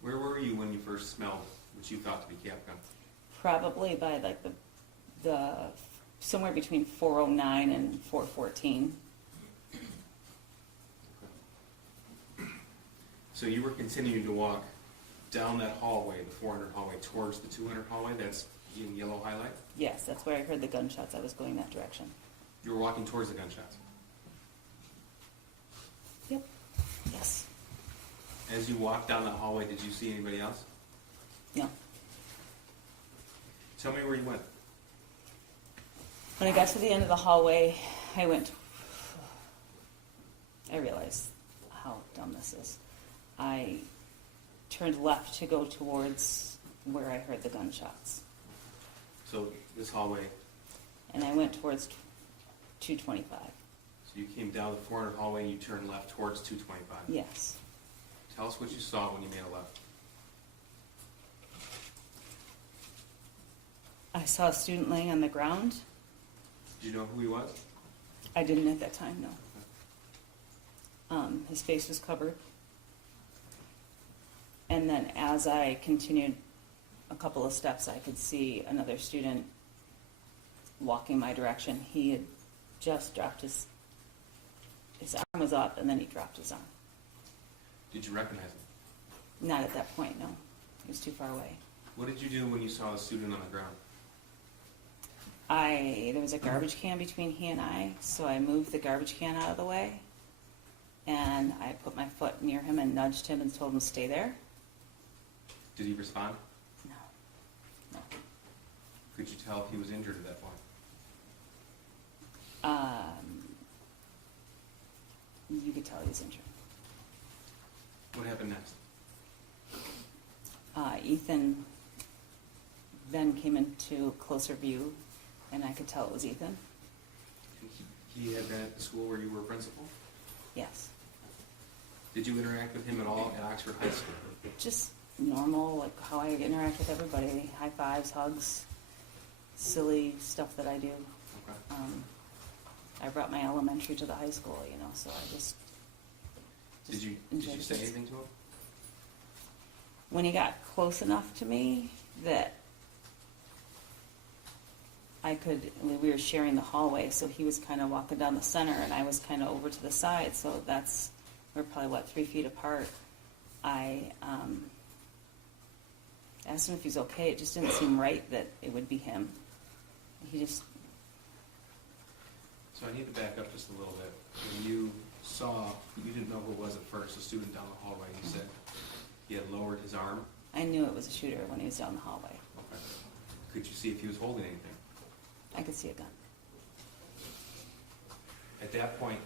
Where were you when you first smelled what you thought to be cap gun? Probably by like the somewhere between 409 and 414. So you were continuing to walk down that hallway, the 400 hallway, towards the 200 hallway? That's in yellow highlight? Yes, that's where I heard the gunshots. I was going that direction. You were walking towards the gunshots. Yep. Yes. As you walked down that hallway, did you see anybody else? No. Tell me where you went. When I got to the end of the hallway, I realized how dumb this is. I turned left to go towards where I heard the gunshots. So this hallway, And I went towards 225. so you came down the 400 hallway and you turned left towards 225. Yes. Tell us what you saw when you made a left. I saw a student laying on the ground. Did you know who he was? I didn't at that time, no. His face was covered. And then as I continued a couple of steps, I could see another student walking my direction. He had just dropped his arm was up, and then he dropped his arm. Did you recognize him? Not at that point, no. He was too far away. What did you do when you saw a student on the ground? There was a garbage can between he and I, so I moved the garbage can out of the way, and I put my foot near him and nudged him and told him to stay there. Did he respond? No. No. Could you tell if he was injured at that point? You could tell he was injured. What happened next? Ethan then came into closer view, and I could tell it was Ethan. And he had been at the school where you were principal? Yes. Did you interact with him at all at Oxford High School? Just normal, like how I interact with everybody. High fives, hugs, silly stuff that I do. Okay. I brought my elementary to the high school, so I just Did you enjoyed say it. anything to him? When he got close enough to me that we were sharing the hallway, so he was kind of walking down the center and I was kind of over to the side, so we're probably 3 feet apart. I asked him if he's okay. It just didn't seem right that it would be him. So I need to back up just a little bit. When you saw, you didn't know who it was at first, a student down the hallway, you said he had lowered his arm. I knew it was a shooter when he was down the hallway. Okay. Could you see if he was holding anything? I could see a gun. At that point,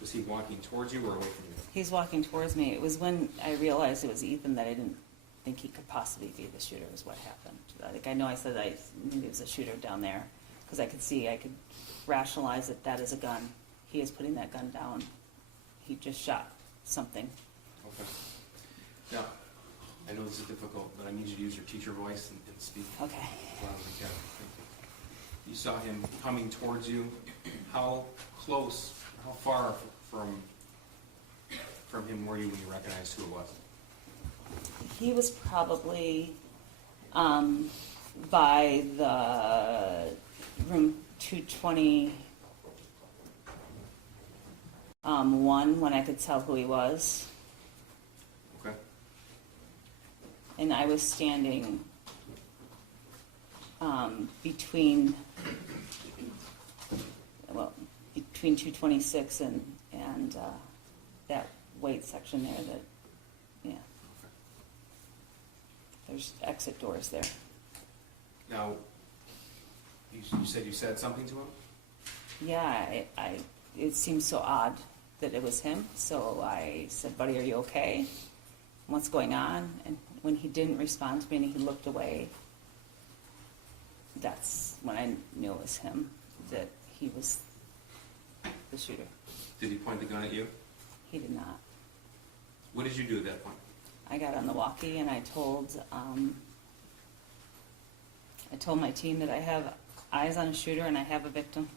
was he walking towards you or away from you? He's walking towards me. It was when I realized it was Ethan that I didn't think he could possibly be the shooter is what happened. Like, I know I said I knew he was a shooter down there, because I could rationalize that is a gun. He is putting that gun down. He just shot something. Okay. Now, I know this is difficult, but I need you to use your teacher voice and speak Okay. as loud as you can. Thank you. You saw him coming towards you. How close, how far from him were you when you recognized who it was? He was probably by the room 220 when I could tell who he was. Okay. And I was standing between 226 and that weight section there that, yeah. There's exit doors there. Now, you said you said something to him? Yeah, it seemed so odd that it was him, so I said, "Buddy, are you okay? What's going on?" And when he didn't respond to me and he looked away, that's when I knew it was him, that he was the shooter. Did he point the gun at you? He did not. What did you do at that point? I got on the walkie and I told my team that I have eyes on a shooter and I have a victim.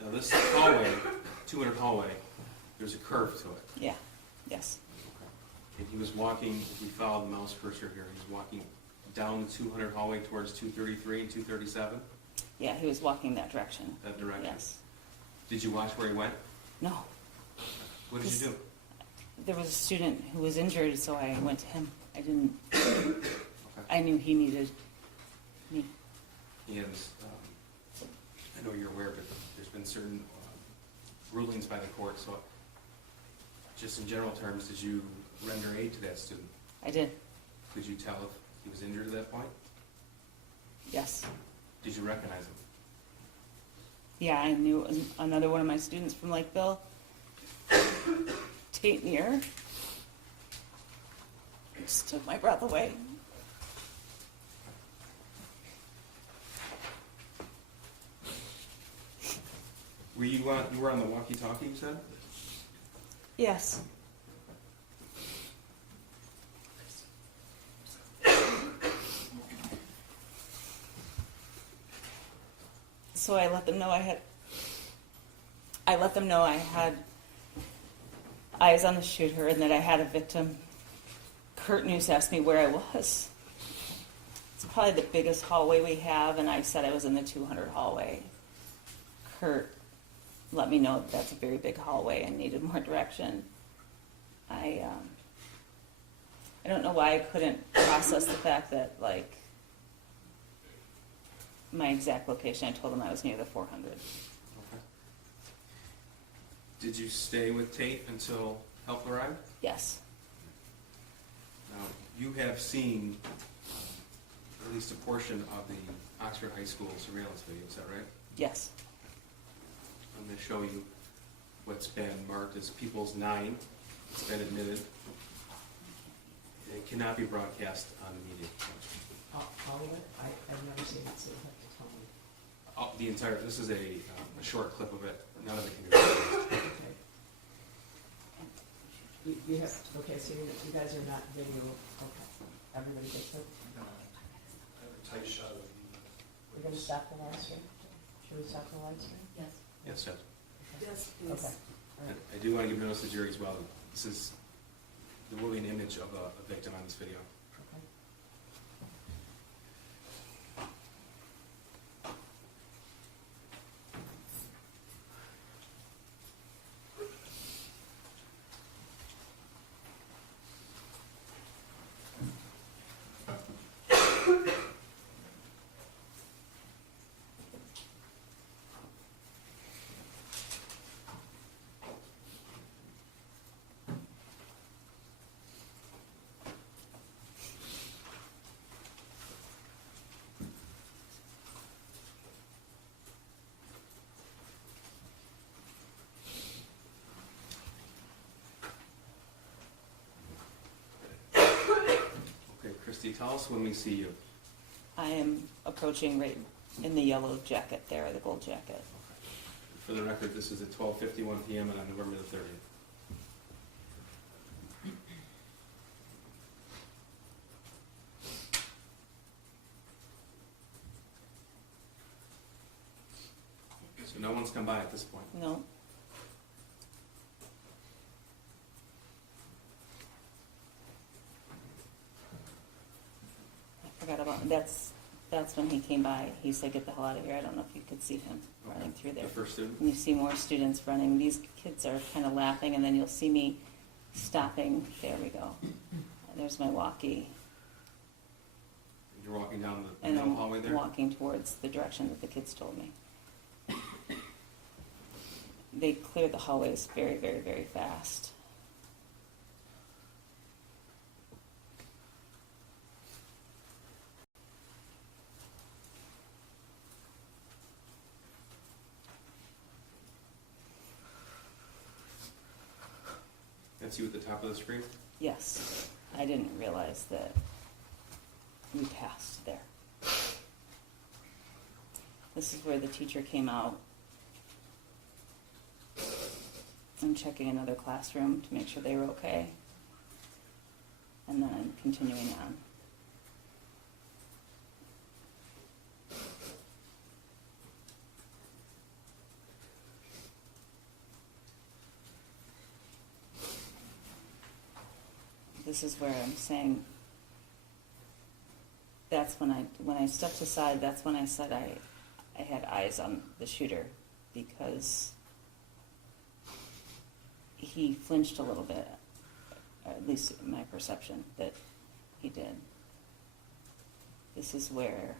Now this hallway, 200 hallway, there's a curve to it. Yeah, yes. And he was walking, if we follow the mouse cursor here, he's walking down the 200 hallway towards 233 and 237, Yeah, he was walking that direction. that direction. Yes. Did you watch where he went? No, What did you do? there was a student who was injured, so I went to him. I didn't, Okay. I knew he needed me. And I know you're aware, but there's been certain rulings by the court, so just in general terms, did you render aid to that student? I did, Could you tell if he was injured at that point? yes. Did you recognize him? Yeah, I knew another one of my students from Lakeville, Tate Neer. It just took my breath away. Were you were on the walkie-talkie, you said? Yes. So I let them know I had eyes on the shooter and that I had a victim. Kurt News asked me where I was. It's probably the biggest hallway we have, and I said I was in the 200 hallway. Kurt let me know that that's a very big hallway and needed more direction. I don't know why I couldn't process the fact that, like, my exact location, I told him I was near the 400. Okay. Did you stay with Tate until help arrived? Yes, Now, you have seen at least a portion of the Oxford High School surveillance video, is that right? yes, I'm going to show you what's been marked as People's 9. It's been admitted. It cannot be broadcast on the media. All of it? I've never seen it, so you'll have to tell me. The entire, this is a short clip of it. None of it can be broadcast. Okay. You have, okay, so you guys are not video, okay. Everybody gets it? I have a tight shot of We're gonna stop the live stream? Should we stop the live stream? Yes. Yes, Jeff. Yes, please. Okay. All right. I do want to give notice to the jury as well. This is, there will be an image of a victim on this video. Okay. Christie, tell us when we see you. I am approaching right in the yellow jacket there, the gold jacket. For the record, this is at 12:51 PM on November the 30th. So no one's come by at this point. No. I forgot about, that's when he came by. He said, get the hell out of here. I don't know if you could see him running through there. The first student? And you see more students running. These kids are kind of laughing, and then you'll see me stopping. There we go. There's my walkie. You're walking down the And middle I'm hallway there? walking towards the direction that the kids told me. They cleared the hallways very, very, very fast. That's you at the top of the screen? Yes, I didn't realize that we passed there. This is where the teacher came out. I'm checking another classroom to make sure they were okay. And then I'm continuing on. This is where I'm saying, that's when I stepped aside, that's when I said I had eyes on the shooter, because he flinched a little bit, or at least my perception that he did. This is where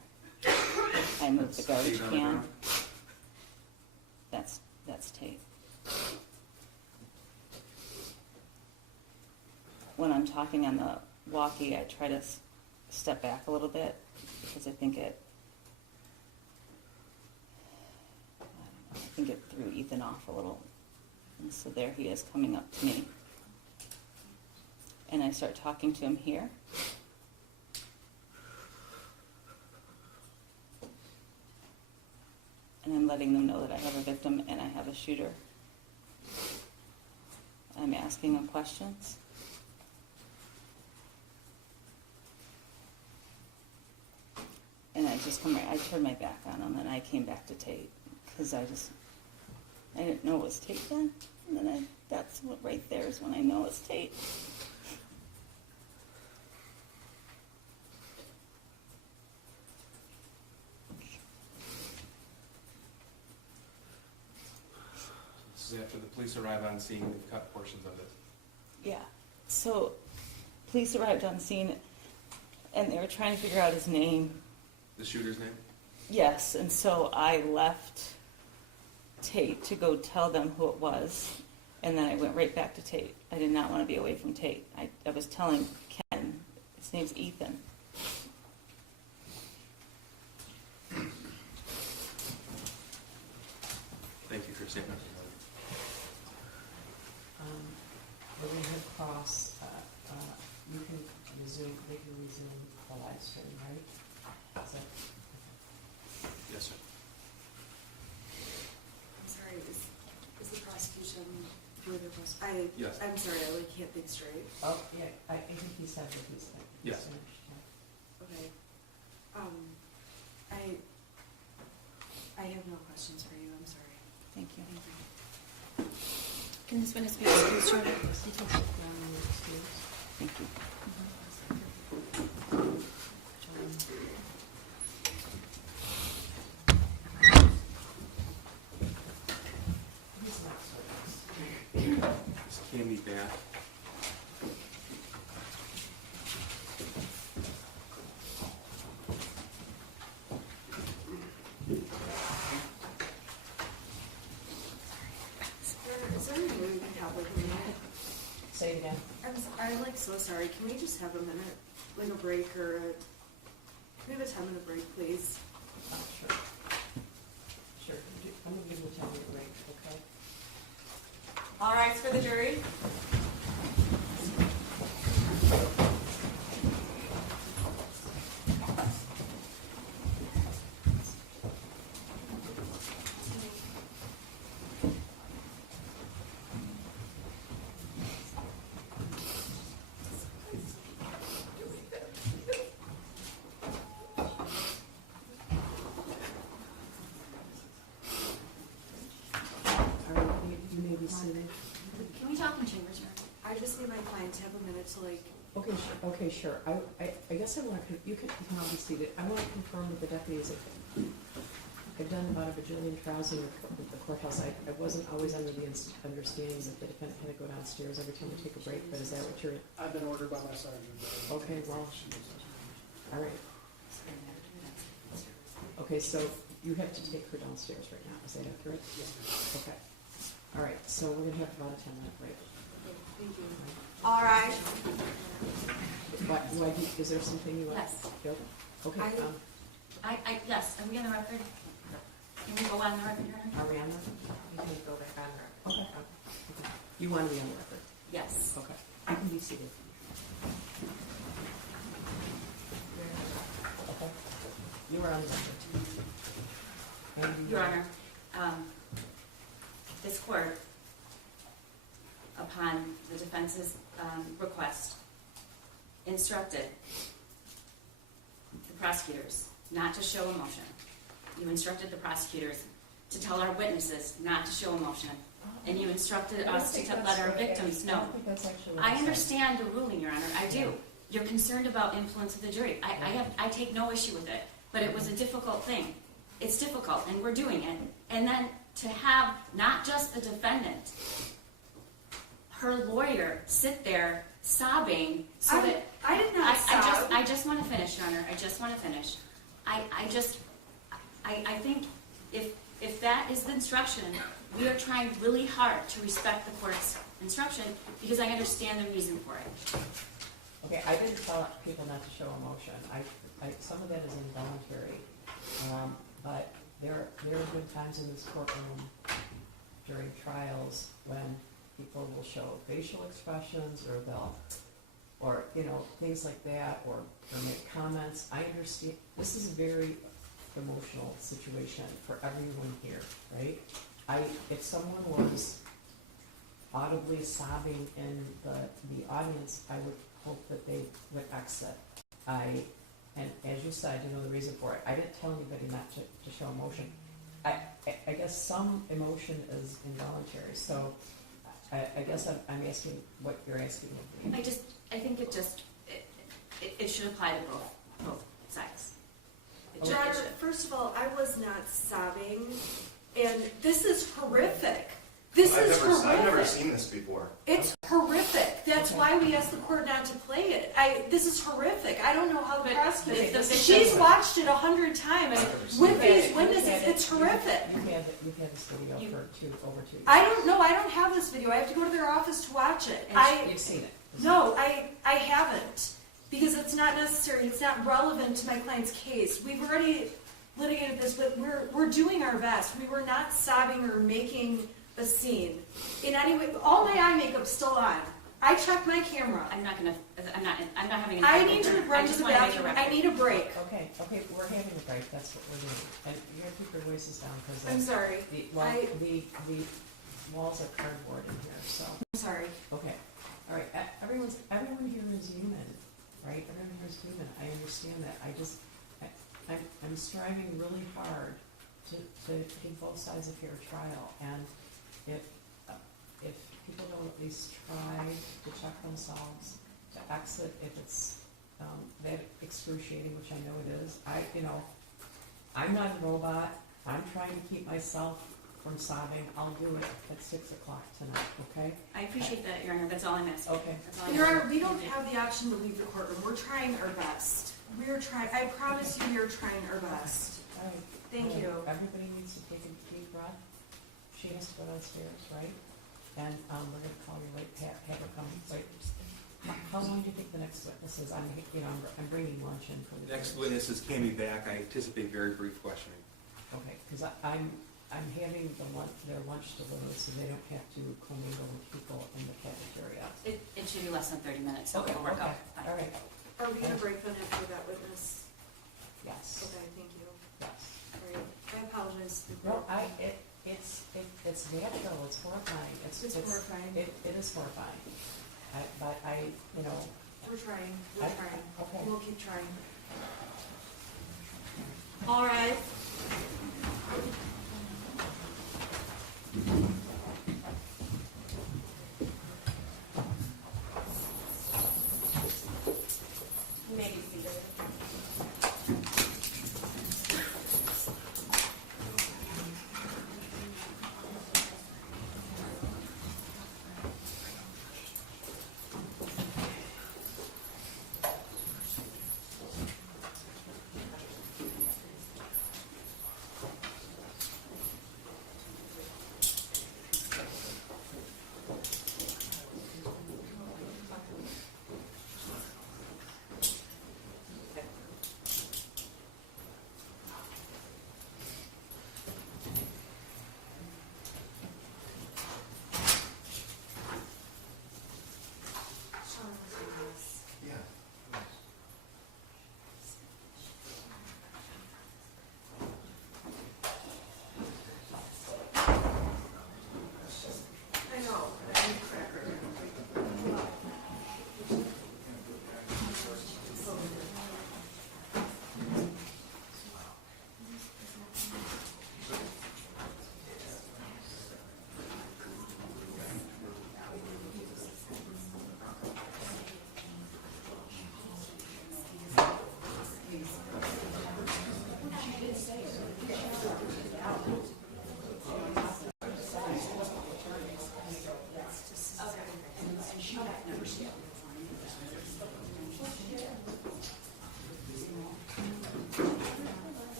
I moved the garbage Tape on the can. ground? That's tape. When I'm talking on the walkie, I try to step back a little bit, because I think it threw Ethan off a little. And so there he is coming up to me. And I start talking to him here. And I'm letting them know that I have a victim and I have a shooter. I'm asking them questions. And I turned my back on him, and I came back to Tate, because I didn't know it was Tate then. And then that's what right there is when I know it's Tate. This is after the police arrive on scene, they've cut portions of it. Yeah. So, police arrived on scene, and they were trying to figure out his name. The shooter's name? Yes, and so I left Tate to go tell them who it was, and then I went right back to Tate. I did not want to be away from Tate. I was telling Ken, his name's Ethan. Thank you for your statement. We're going to head across, you can resume, they can resume the live stream, right? Is that, Yes, sir. I'm sorry, is the prosecution doing their post? Yes. I'm sorry, I can't think straight. oh, yeah, I think he said that he's Yes. finished, yeah. Okay. I have no questions for you, I'm sorry. Thank you. Thank you. Can this witness be excused, Your Honor? Thank you. He's not service. This Candy Bath. Is there any way we can have like a minute? Say it again. I'm like so sorry, can we just have a minute, like a break can we have a 10-minute break, please? Sure. Sure, I'm going to give you a 10-minute break, okay? All rise for the jury. Okay, sure. I guess I wanna, you can all be seated. I wanna confirm with the deputies that I've done about a bajillion trials in the courthouse. I wasn't always under the understanding that the defendant had to go downstairs every time we take a break, but is that what you're, I've been ordered by my sergeant. okay, well, all right. Okay, so you have to take her downstairs right now, is that accurate? Yes, ma'am. Okay. All right, so we're gonna have about a 10-minute break. Thank you. All right. Is there something you want? Yes. Yep. Okay, Yes, are we on the record? Can we go on the record, Your Honor? are we on the, You can go back on her. okay. Okay. You want to be on the record? Yes. Okay. You can be seated. Okay. You are on the record. And you- Your Honor, this court, upon the defense's request, instructed the prosecutors not to show emotion. You instructed the prosecutors to tell our witnesses not to show emotion. And you instructed us to let our victims I know. don't think that's actually what I it says. understand the ruling, Your Honor, I do. You're concerned about influence of the jury. I take no issue with it, but it was a difficult thing. It's difficult, and we're doing it. And then to have not just the defendant, her lawyer sit there sobbing so that... I did not sob. I just want to finish, Your Honor. I just want to finish. I think if that is the instruction, we are trying really hard to respect the court's instruction because I understand the reason for it. Okay, I didn't tell people not to show emotion. Some of that is involuntary. But there have been times in this courtroom during trials when people will show facial expressions or things like that, or make comments. I understand, this is a very emotional situation for everyone here, right? If someone was audibly sobbing in the audience, I would hope that they would exit. And as you said, you know the reason for it. I didn't tell anybody not to show emotion. I guess some emotion is involuntary, so I guess I'm asking what you're asking of me. I think it should apply to both sides. Your Honor, first of all, I was not sobbing, and this is horrific. I've never seen this before. It's horrific. That's why we asked the court not to play it. This is horrific. I don't know how the But prosecutor. if the She's watched it 100 times with these witnesses. It's horrific. You've had this video for over 2 years. I don't know. I don't have this video. I have to go to their office to watch it. You've seen it. No, I haven't, because it's not necessary. It's not relevant to my client's case. We've already litigated this, but we're doing our best. We were not sobbing or making a scene in any way. All my eye makeup's still on. I checked my camera. I'm not having. I need to run to the bathroom. I need a break. Okay, we're having a break. That's what we're doing. And you gotta keep your voices down because I'm sorry. the walls are cardboard in here. So I'm sorry. okay, all right. Everyone here is human, right? Everyone here is human. I understand that. I'm striving really hard to take both sides of fair trial, and if people don't at least try to check themselves, to exit if it's that excruciating, which I know it is. I'm not a robot. I'm trying to keep myself from sobbing. I'll do it at 6 o'clock tonight, okay? I appreciate that, Your Honor. That's all I'm asking. Okay. That's all I'm Your Honor, asking. we don't have the option to leave the courtroom. We're trying our best. We're trying. I promise you, we are trying our best. All right. Thank you. Everybody needs to take a deep breath. She has to go downstairs, right? And we're gonna call you late, have her come, wait. How long do you think the next witness is? I'm bringing lunch in for the. Next witnesses can be back. I anticipate very brief questioning. Okay, because I'm having their lunch delivered so they don't have to commingle with people in the cafeteria. It should be less than 30 minutes, so Okay, it'll work okay, out fine. all right, Are we gonna break then after that witness? yes, Okay, thank you. yes. All right. I apologize. No, it's bad though, it's horrifying. It's horrifying. It is horrifying. But We're trying. We're I- trying. okay. We'll keep trying. All right.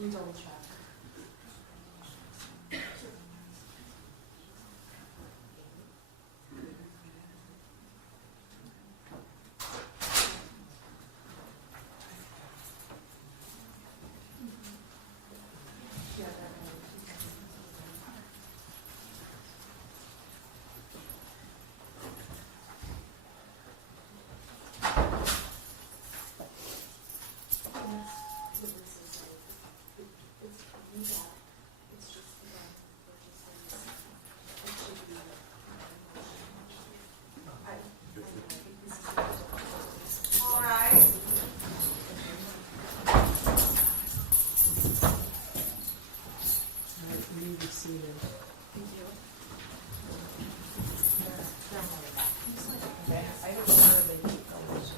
Let me double check. All right. All right, we received it. Thank you. Okay, I don't know where they keep those.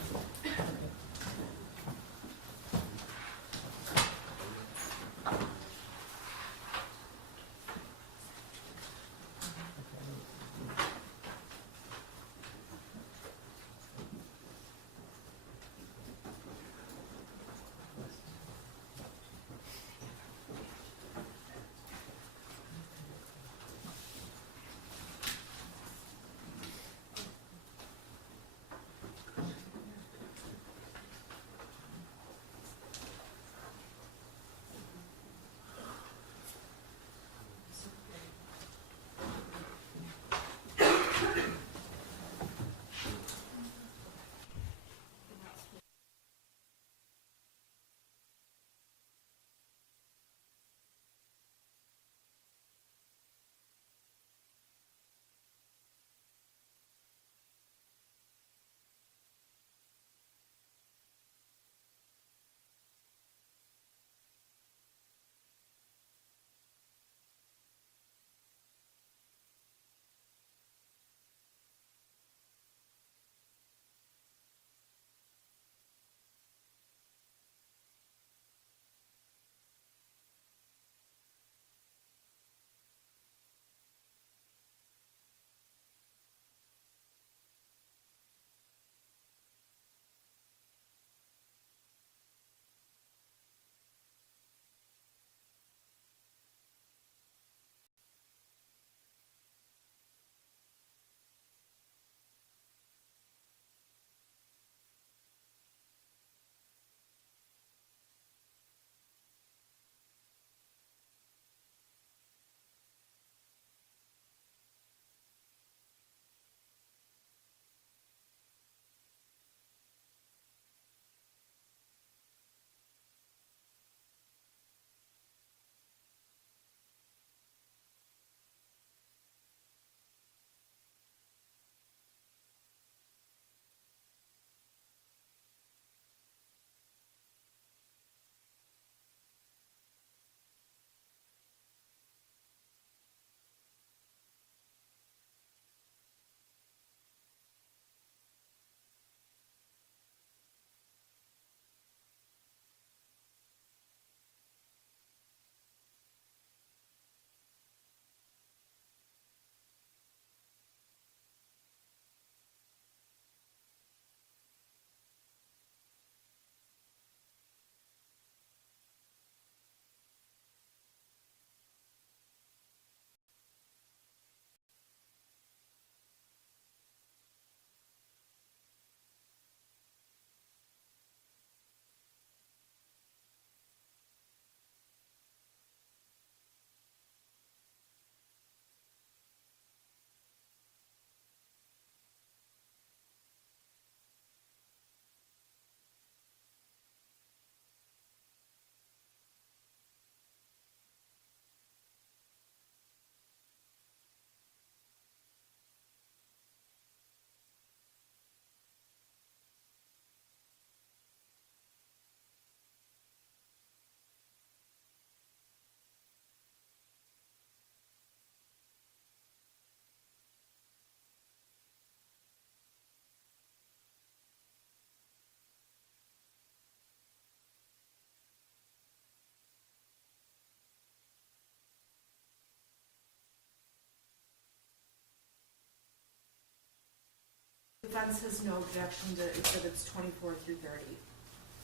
Defense has no objection to exhibits 24 through 30.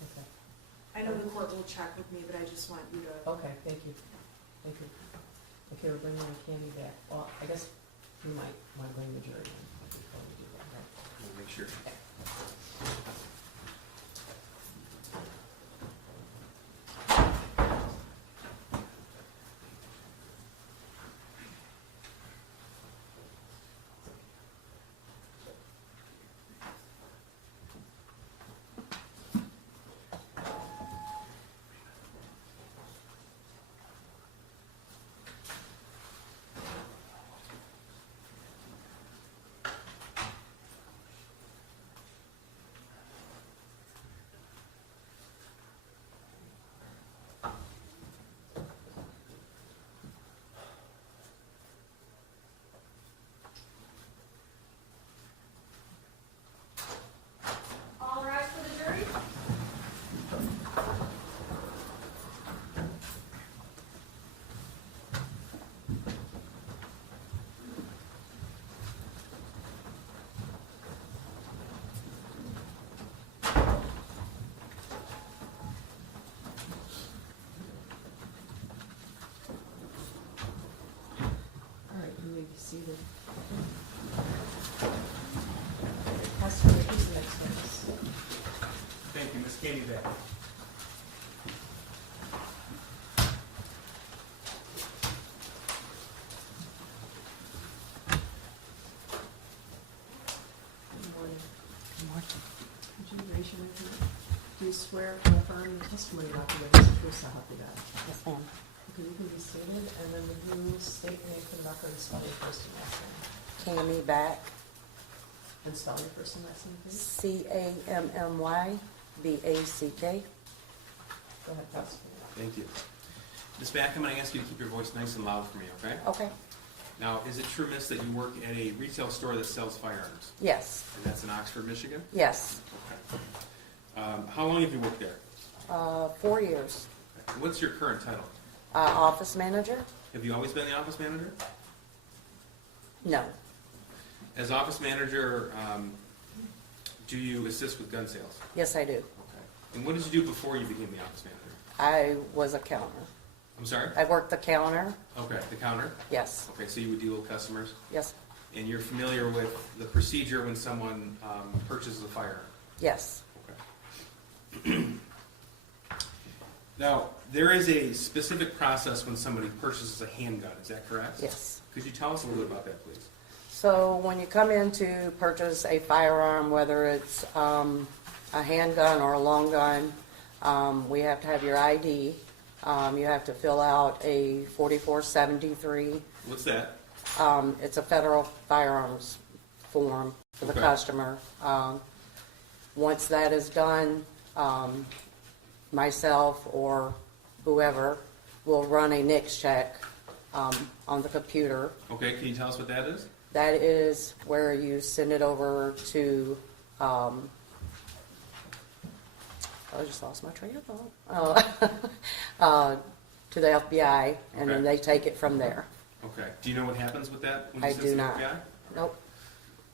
Okay. I know the court will check with me, but I just want you to. Okay, thank you. Thank you. Okay, we're bringing our candy back. Well, I guess we might want to bring the jury in before we do that, right? We'll make sure. All rise for the jury. All right, you may be seated. Pastor, who's the next witness? Thank you, Ms. Katie Beck. Good morning. Good morning. Would you raise your right hand? Do you swear or affirm the testimony about the witness the truth so help you God? Yes, ma'am. Okay, you can be seated, and then would you state your name for the record and spell your first and last name? Tammy Back, And spell your first and last name, please. CAMMYBACK. Go ahead, Pastor. Thank you. Ms. Back, I'm going to ask you to keep your voice nice and loud for me, okay? Okay. Now, is it true, Miss, that you work at a retail store that sells firearms? Yes. And that's in Oxford, Michigan? Yes. Okay. How long have you worked there? 4 years. Okay. What's your current title? Office manager? Have you always been the office manager? No. As office manager, do you assist with gun sales? Yes, I do. Okay. And what did you do before you became the office manager? I was a counter. I'm sorry? I worked the counter. Okay, the counter? Yes. Okay, so you would deal with customers? Yes. And you're familiar with the procedure when someone purchases a firearm? Yes. Okay. Now, there is a specific process when somebody purchases a handgun, is that correct? Yes. Could you tell us a little bit about that, please? So when you come in to purchase a firearm, whether it's a handgun or a long gun, we have to have your ID. You have to fill out a 4473. What's that? It's a federal firearms form for the Okay. customer. Once that is done, myself or whoever will run a NICS check on the computer. Okay, can you tell us what that is? That is where you send it over to, I just lost my train of thought. To the FBI, and then Okay. they take it from there. Okay. Do you know what happens with that when you I send do it to the not. FBI? Nope.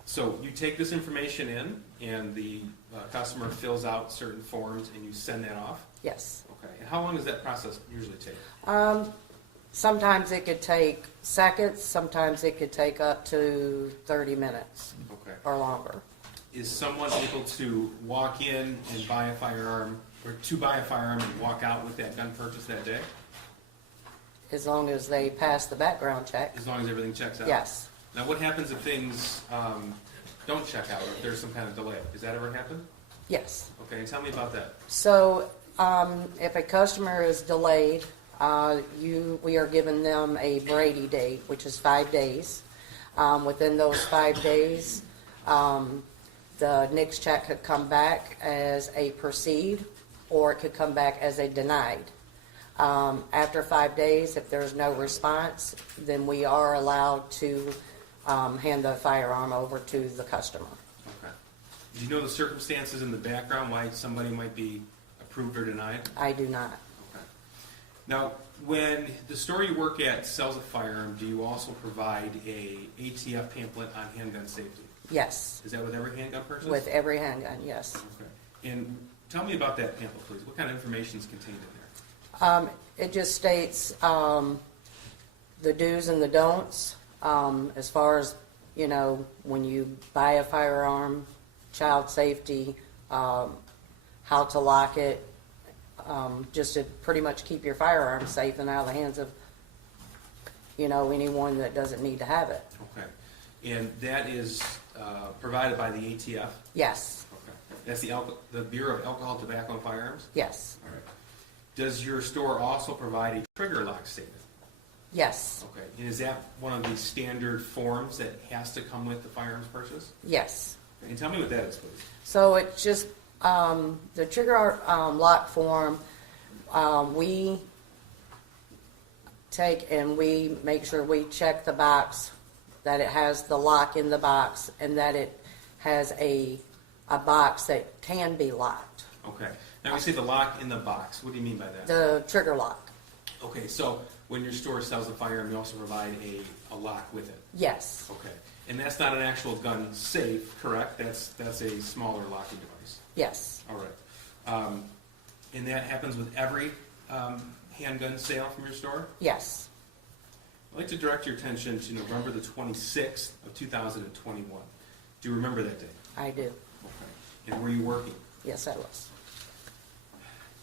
So you take this information in, and the customer fills out certain forms, and you send that off? Yes. Okay. And how long does that process usually take? Sometimes it could take seconds, sometimes it could take up to 30 minutes Okay. or longer. Is someone able to walk in and buy a firearm, or to buy a firearm and walk out with that gun purchase that day? As long as they pass the background check. As long as everything checks out? Yes. Now, what happens if things don't check out, or if there's some kind of delay? Does that ever happen? Yes. Okay, tell me about that. So if a customer is delayed, we are giving them a Brady date, which is 5 days. Within those 5 days, the NICS check could come back as a proceed, or it could come back as a denied. After 5 days, if there's no response, then we are allowed to hand the firearm over to the customer. Okay. Do you know the circumstances in the background why somebody might be approved or denied? I do not. Okay. Now, when the store you work at sells a firearm, do you also provide a ATF pamphlet on handgun safety? Yes. Is that with every handgun purchase? With every handgun, yes. Okay. And tell me about that pamphlet, please. What kind of information is contained in there? It just states the do's and the don'ts as far as, you know, when you buy a firearm, child safety, how to lock it, just to pretty much keep your firearm safe and out of the hands of, you know, anyone that doesn't need to have it. Okay. And that is provided by the ATF? Yes, Okay. That's the Bureau of Alcohol, Tobacco, and Firearms? yes, All right. Does your store also provide a trigger lock statement? yes, Okay. And is that one of the standard forms that has to come with the firearms purchase? yes. Okay. And tell me what that is, please. So it's just the trigger lock form. We take and we make sure we check the box, that it has the lock in the box, and that it has a box that can be locked. Okay. Now, we say the lock in the box. What do you mean by that? The trigger lock. Okay, so when your store sells a firearm, you also provide a lock with it. Yes, Okay. And that's not an actual gun safe, correct? That's a smaller locking device. yes, All right. And that happens with every handgun sale from your store? yes, I'd like to direct your attention to November the 26th of 2021. Do you remember that day? I do. Okay. And were you working? Yes, I was.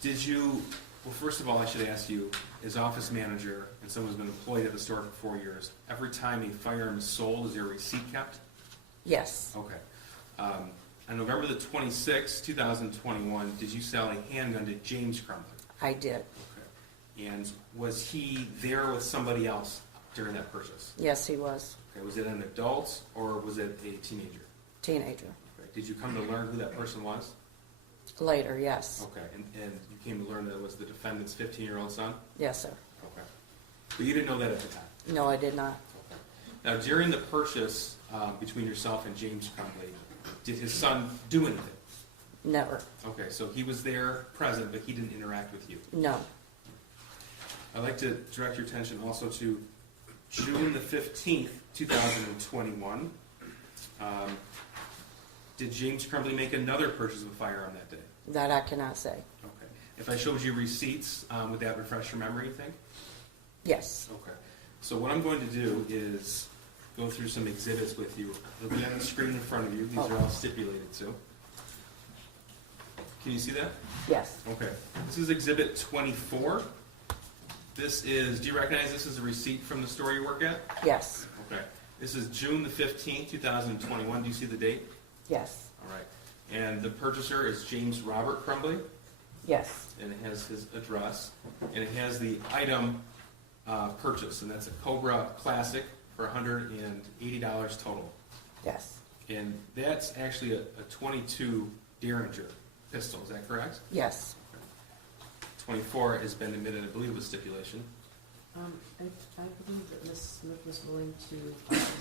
Did you, well, first of all, I should ask you, as office manager and someone who's been employed at the store for 4 years, every time a firearm is sold, is there a receipt kept? Yes, Okay. On November the 26th, 2021, did you sell a handgun to James Crumbley? I did. Okay. And was he there with somebody else during that purchase? Yes, he was. Okay. Was it an adult or was it a teenager? Teenager. Okay. Did you come to learn who that person was? Later, yes. Okay. And you came to learn that it was the defendant's 15-year-old son? Yes, sir. Okay. But you didn't know that at the time? No, I did not. Okay. Now, during the purchase between yourself and James Crumbley, did his son do anything? Never. Okay, so he was there, present, but he didn't interact with you. No. I'd like to direct your attention also to June the 15th, 2021. Did James Crumbley make another purchase of a firearm that day? That I cannot say. Okay. If I showed you receipts, would that refresh your memory, you think? Yes. Okay. So what I'm going to do is go through some exhibits with you. They'll be on the screen in front of you. These are all stipulated to. Can you see that? Yes. Okay. This is Exhibit 24. This is, do you recognize this as a receipt from the store you work at? Yes. Okay. This is June the 15th, 2021. Do you see the date? Yes. All right. And the purchaser is James Robert Crumbley, Yes. and it has his address, and it has the item purchase, and that's a Cobra Classic for $180 total. Yes. And that's actually a 22 Derringer pistol, is that correct? Yes. 24 has been admitted, I believe, with stipulation. I believe that Ms. Smith was willing to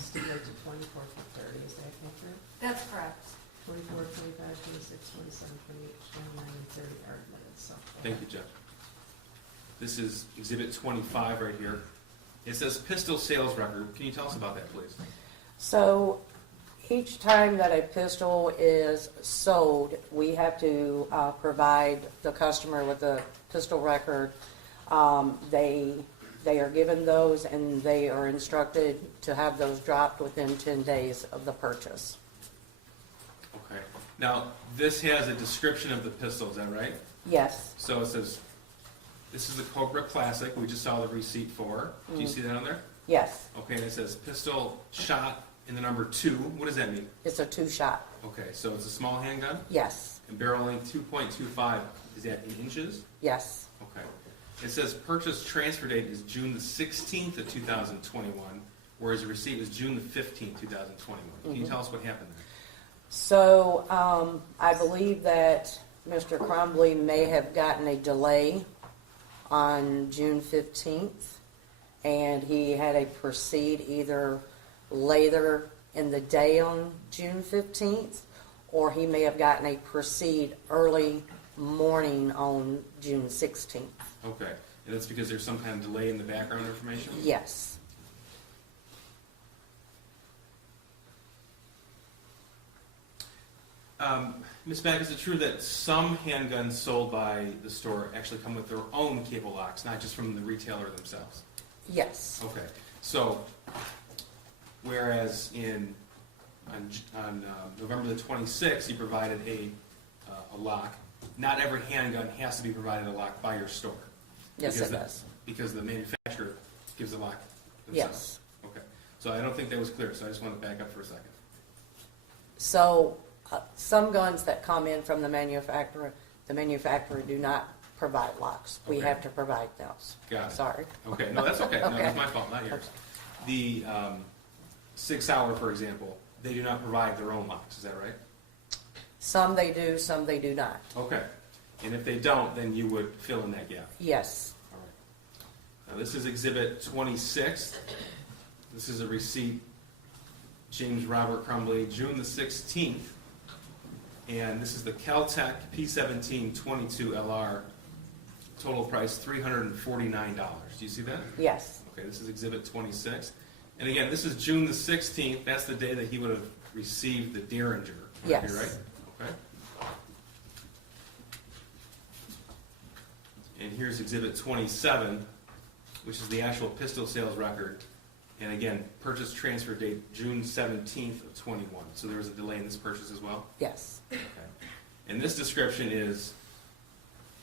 stipulate to 24 to 30, is that accurate? That's correct. 24, 25, 26, 27, 28, 29, and 30 are admitted, so. Thank you, Jeff. This is Exhibit 25 right here. It says pistol sales record. Can you tell us about that, please? So each time that a pistol is sold, we have to provide the customer with a pistol record. They are given those and they are instructed to have those dropped within 10 days of the purchase. Okay. Now, this has a description of the pistol, is that right? Yes. So it says, this is the Cobra Classic we just saw the receipt for. Do you see that on there? Yes. Okay, and it says pistol shot in the number 2. What does that mean? It's a 2-shot. Okay, so it's a small handgun, Yes. and barrel length 2.25. Is that in inches? Yes. Okay. It says purchase transfer date is June the 16th of 2021, whereas the receipt was June the 15th, 2021. Can you tell us what happened there? So I believe that Mr. Crumbley may have gotten a delay on June 15th, and he had a proceed either later in the day on June 15th, or he may have gotten a proceed early morning on June 16th. Okay, and that's because there's some kind of delay in the background information? Yes. Ms. Mack, is it true that some handguns sold by the store actually come with their own cable locks, not just from the retailer themselves? Yes, Okay, so whereas on November the 26th, you provided a lock, not every handgun has to be provided a lock by your store. yes Because it does. Because the manufacturer gives the lock themselves. Yes. Okay, so I don't think that was clear, so I just want to back up for a second. So, some guns that come in from the manufacturer do not provide locks. We Okay. have to provide those. Got it. Sorry. Okay, no, that's okay. No, Okay. that's my fault, not yours. The 6 Hour, for example, they do not provide their own locks, is that right? Some they do, some they do not. Okay, and if they don't, then you would fill in that gap. Yes, All right. Now, this is Exhibit 26. This is a receipt, James Robert Crumbley, June the 16th. And this is the Caltech P17 22 LR, total price $349. Do you see that? yes, Okay, this is Exhibit 26. And again, this is June the 16th. That's the day that he would have received the Derringer. Yes. You're right? Okay. And here's Exhibit 27, which is the actual pistol sales record. And again, purchase transfer date June 17th of 21. So there was a delay in this purchase as well? yes, Okay. And this description is,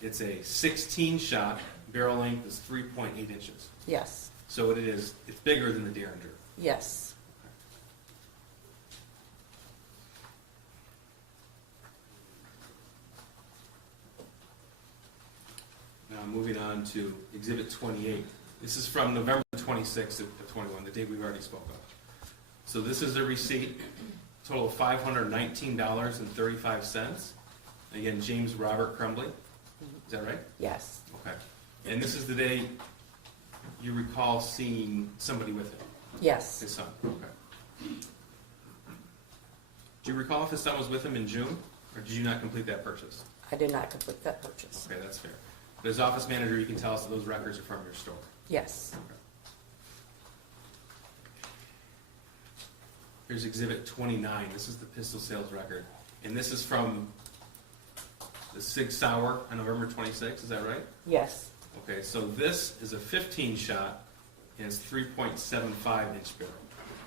it's a 16 shot, barrel length is 3.8 inches. yes, So it's bigger than the Derringer. yes. Now moving on to Exhibit 28. This is from November 26th of 21, the date we've already spoke of. So this is a receipt, total of $519.35. Again, James Robert Crumbley. Is that right? Yes, Okay. And this is the day you recall seeing somebody with him, yes, his son. Okay. Do you recall if his son was with him in June, or did you not complete that purchase? I did not complete that purchase. Okay, that's fair. But as office manager, you can tell us that those records are from your store. Yes, Here's Exhibit 29. This is the pistol sales record. And this is from the Sig Sauer on November 26th, is that right? yes, Okay, so this is a 15 shot, and it's 3.75 inch barrel.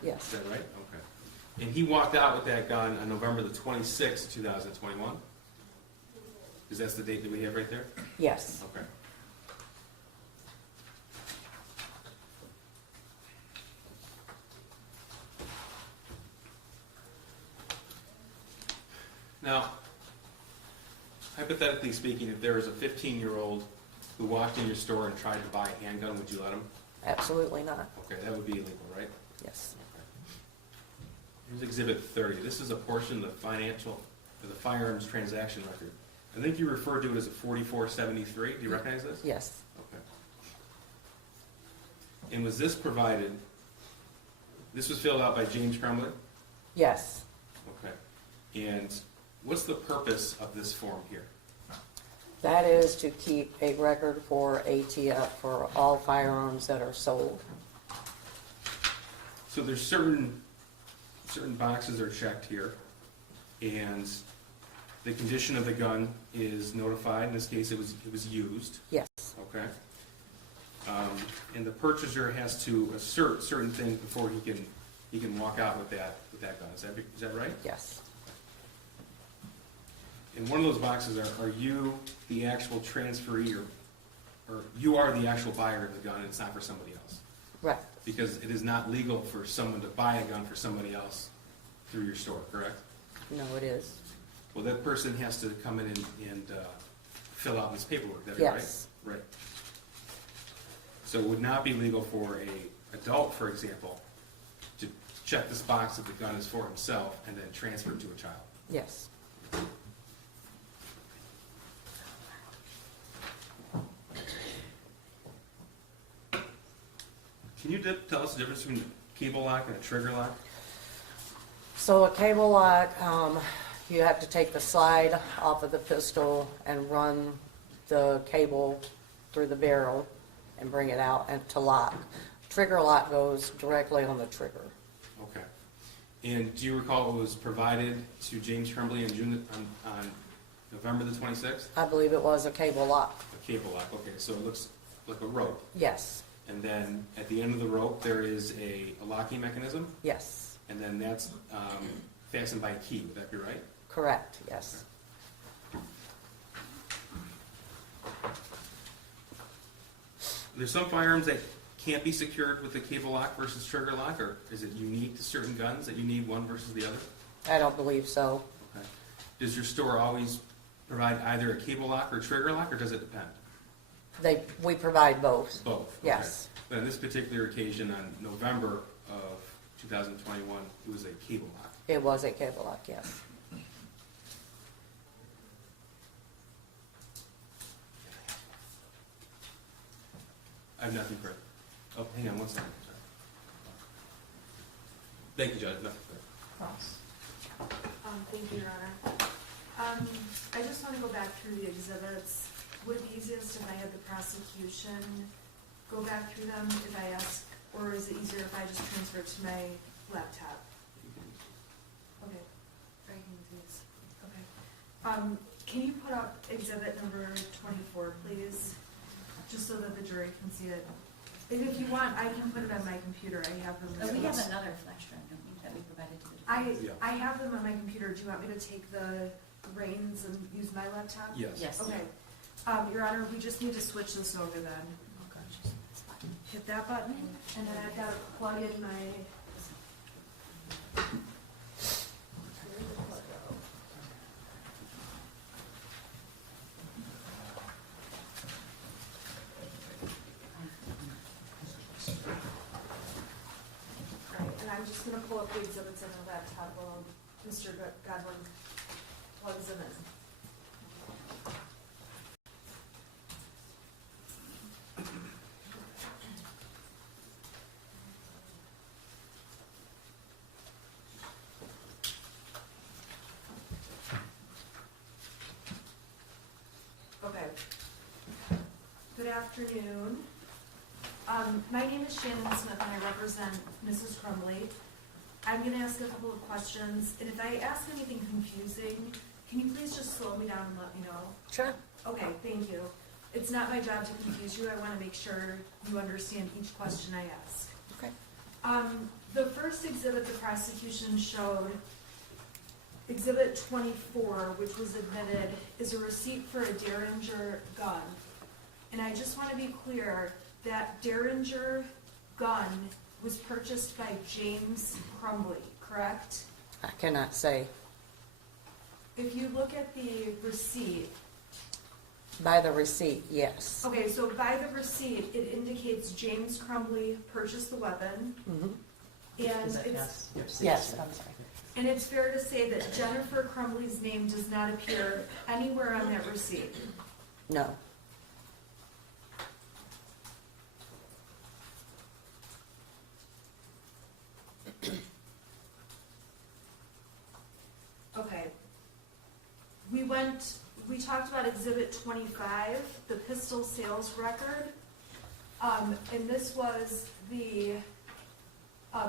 Is yes, that right? Okay. And he walked out with that gun on November the 26th, 2021? Because that's the date that we have right there? yes. Okay. Now, hypothetically speaking, if there was a 15-year-old who walked in your store and tried to buy a handgun, would you let him? Absolutely not. Okay, that would be illegal, right? Yes, Here's Exhibit 30. This is a portion of the firearms transaction record. I think you referred to it as a 4473. Do you recognize this? yes, Okay. And was this provided, this was filled out by James Crumbley? yes. Okay. And what's the purpose of this form here? That is to keep a record for ATF for all firearms that are sold. So there's certain boxes are checked here, and the condition of the gun is notified. In this case, it was used. Yes, Okay. And the purchaser has to assert certain things before he can walk out with that gun. Is that right? yes, In one of those boxes, are you the actual transferee, or you are the actual buyer of the gun, and it's not for somebody else? right, Because it is not legal for someone to buy a gun for somebody else through your store, correct? no, it is. Well, that person has to come in and fill out this paperwork, is that right? Yes. Right. So it would not be legal for a adult, for example, to check this box that the gun is for himself and then transfer it to a child. Yes. Can you tell us the difference between a cable lock and a trigger lock? So a cable lock, you have to take the slide off of the pistol and run the cable through the barrel and bring it out and to lock. Trigger lock goes directly on the trigger. Okay. And do you recall it was provided to James Crumbley on November the 26th? I believe it was a cable lock. A cable lock, okay, so it looks like a rope. Yes, And then at the end of the rope, there is a locking mechanism, yes, and then that's fastened by a key, would that be right? correct, yes. There's some firearms that can't be secured with a cable lock versus trigger lock, or is it unique to certain guns that you need one versus the other? I don't believe so. Okay. Does your store always provide either a cable lock or trigger lock, or does it depend? We provide both. Both? Okay. Yes. But on this particular occasion, on November of 2021, it was a cable lock. It was a cable lock, yes. I have nothing further. Oh, hang on one second. Sorry. Thank you, Judge. Nothing further. Thank you, Your Honor. I just want to go back through the exhibits. Would it be easiest if I had the prosecution go back through them if I ask, or is it easier if I just transfer it to my laptop? Okay. I can do this. Okay. Can you put up exhibit number 24, please? Just so that the jury can see it. And if you want, I can put it on my computer. I have them. We have another flash drive, don't we, that we provided to the defense? I have them on my computer. Do you want me to take the reins and use my laptop? Yes. Yes. Okay. Your Honor, we just need to switch this over then. Hit that button, and then I've got to plug in my. Right, and I'm just gonna pull up the exhibits on the laptop while Mr. Godwin plugs them in. Okay. Good afternoon. My name is Shannon Smith and I represent Mrs. Crumbley. I'm going to ask a couple of questions, and if I ask anything confusing, can you please just slow me down and let me know? Sure. Okay, thank you. It's not my job to confuse you. I want to make sure you understand each question I ask. Okay. The first exhibit the prosecution showed, Exhibit 24, which was admitted, is a receipt for a Derringer gun. And I just want to be clear that Derringer gun was purchased by James Crumbley, correct? I cannot say. If you look at the receipt, By the receipt, yes. okay, so by the receipt, it indicates James Crumbley purchased the weapon. Mhm. And Yes, I'm sorry. and it's fair to say that Jennifer Crumbley's name does not appear anywhere on that receipt. No. Okay. We talked about Exhibit 25, the pistol sales record. And this was the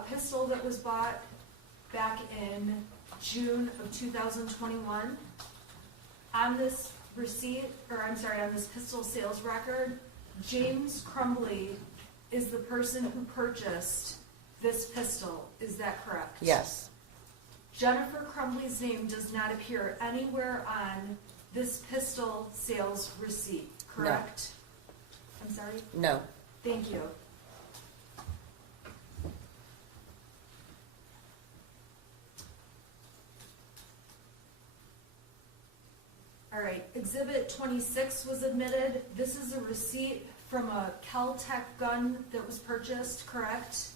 pistol that was bought back in June of 2021. On this receipt, on this pistol sales record, James Crumbley is the person who purchased this pistol. Is that correct? Yes. Jennifer Crumbley's name does not appear anywhere on this pistol sales receipt, correct? I'm sorry? No. Thank you. All right, Exhibit 26 was admitted. This is a receipt from a Kel-Tec gun that was purchased, correct?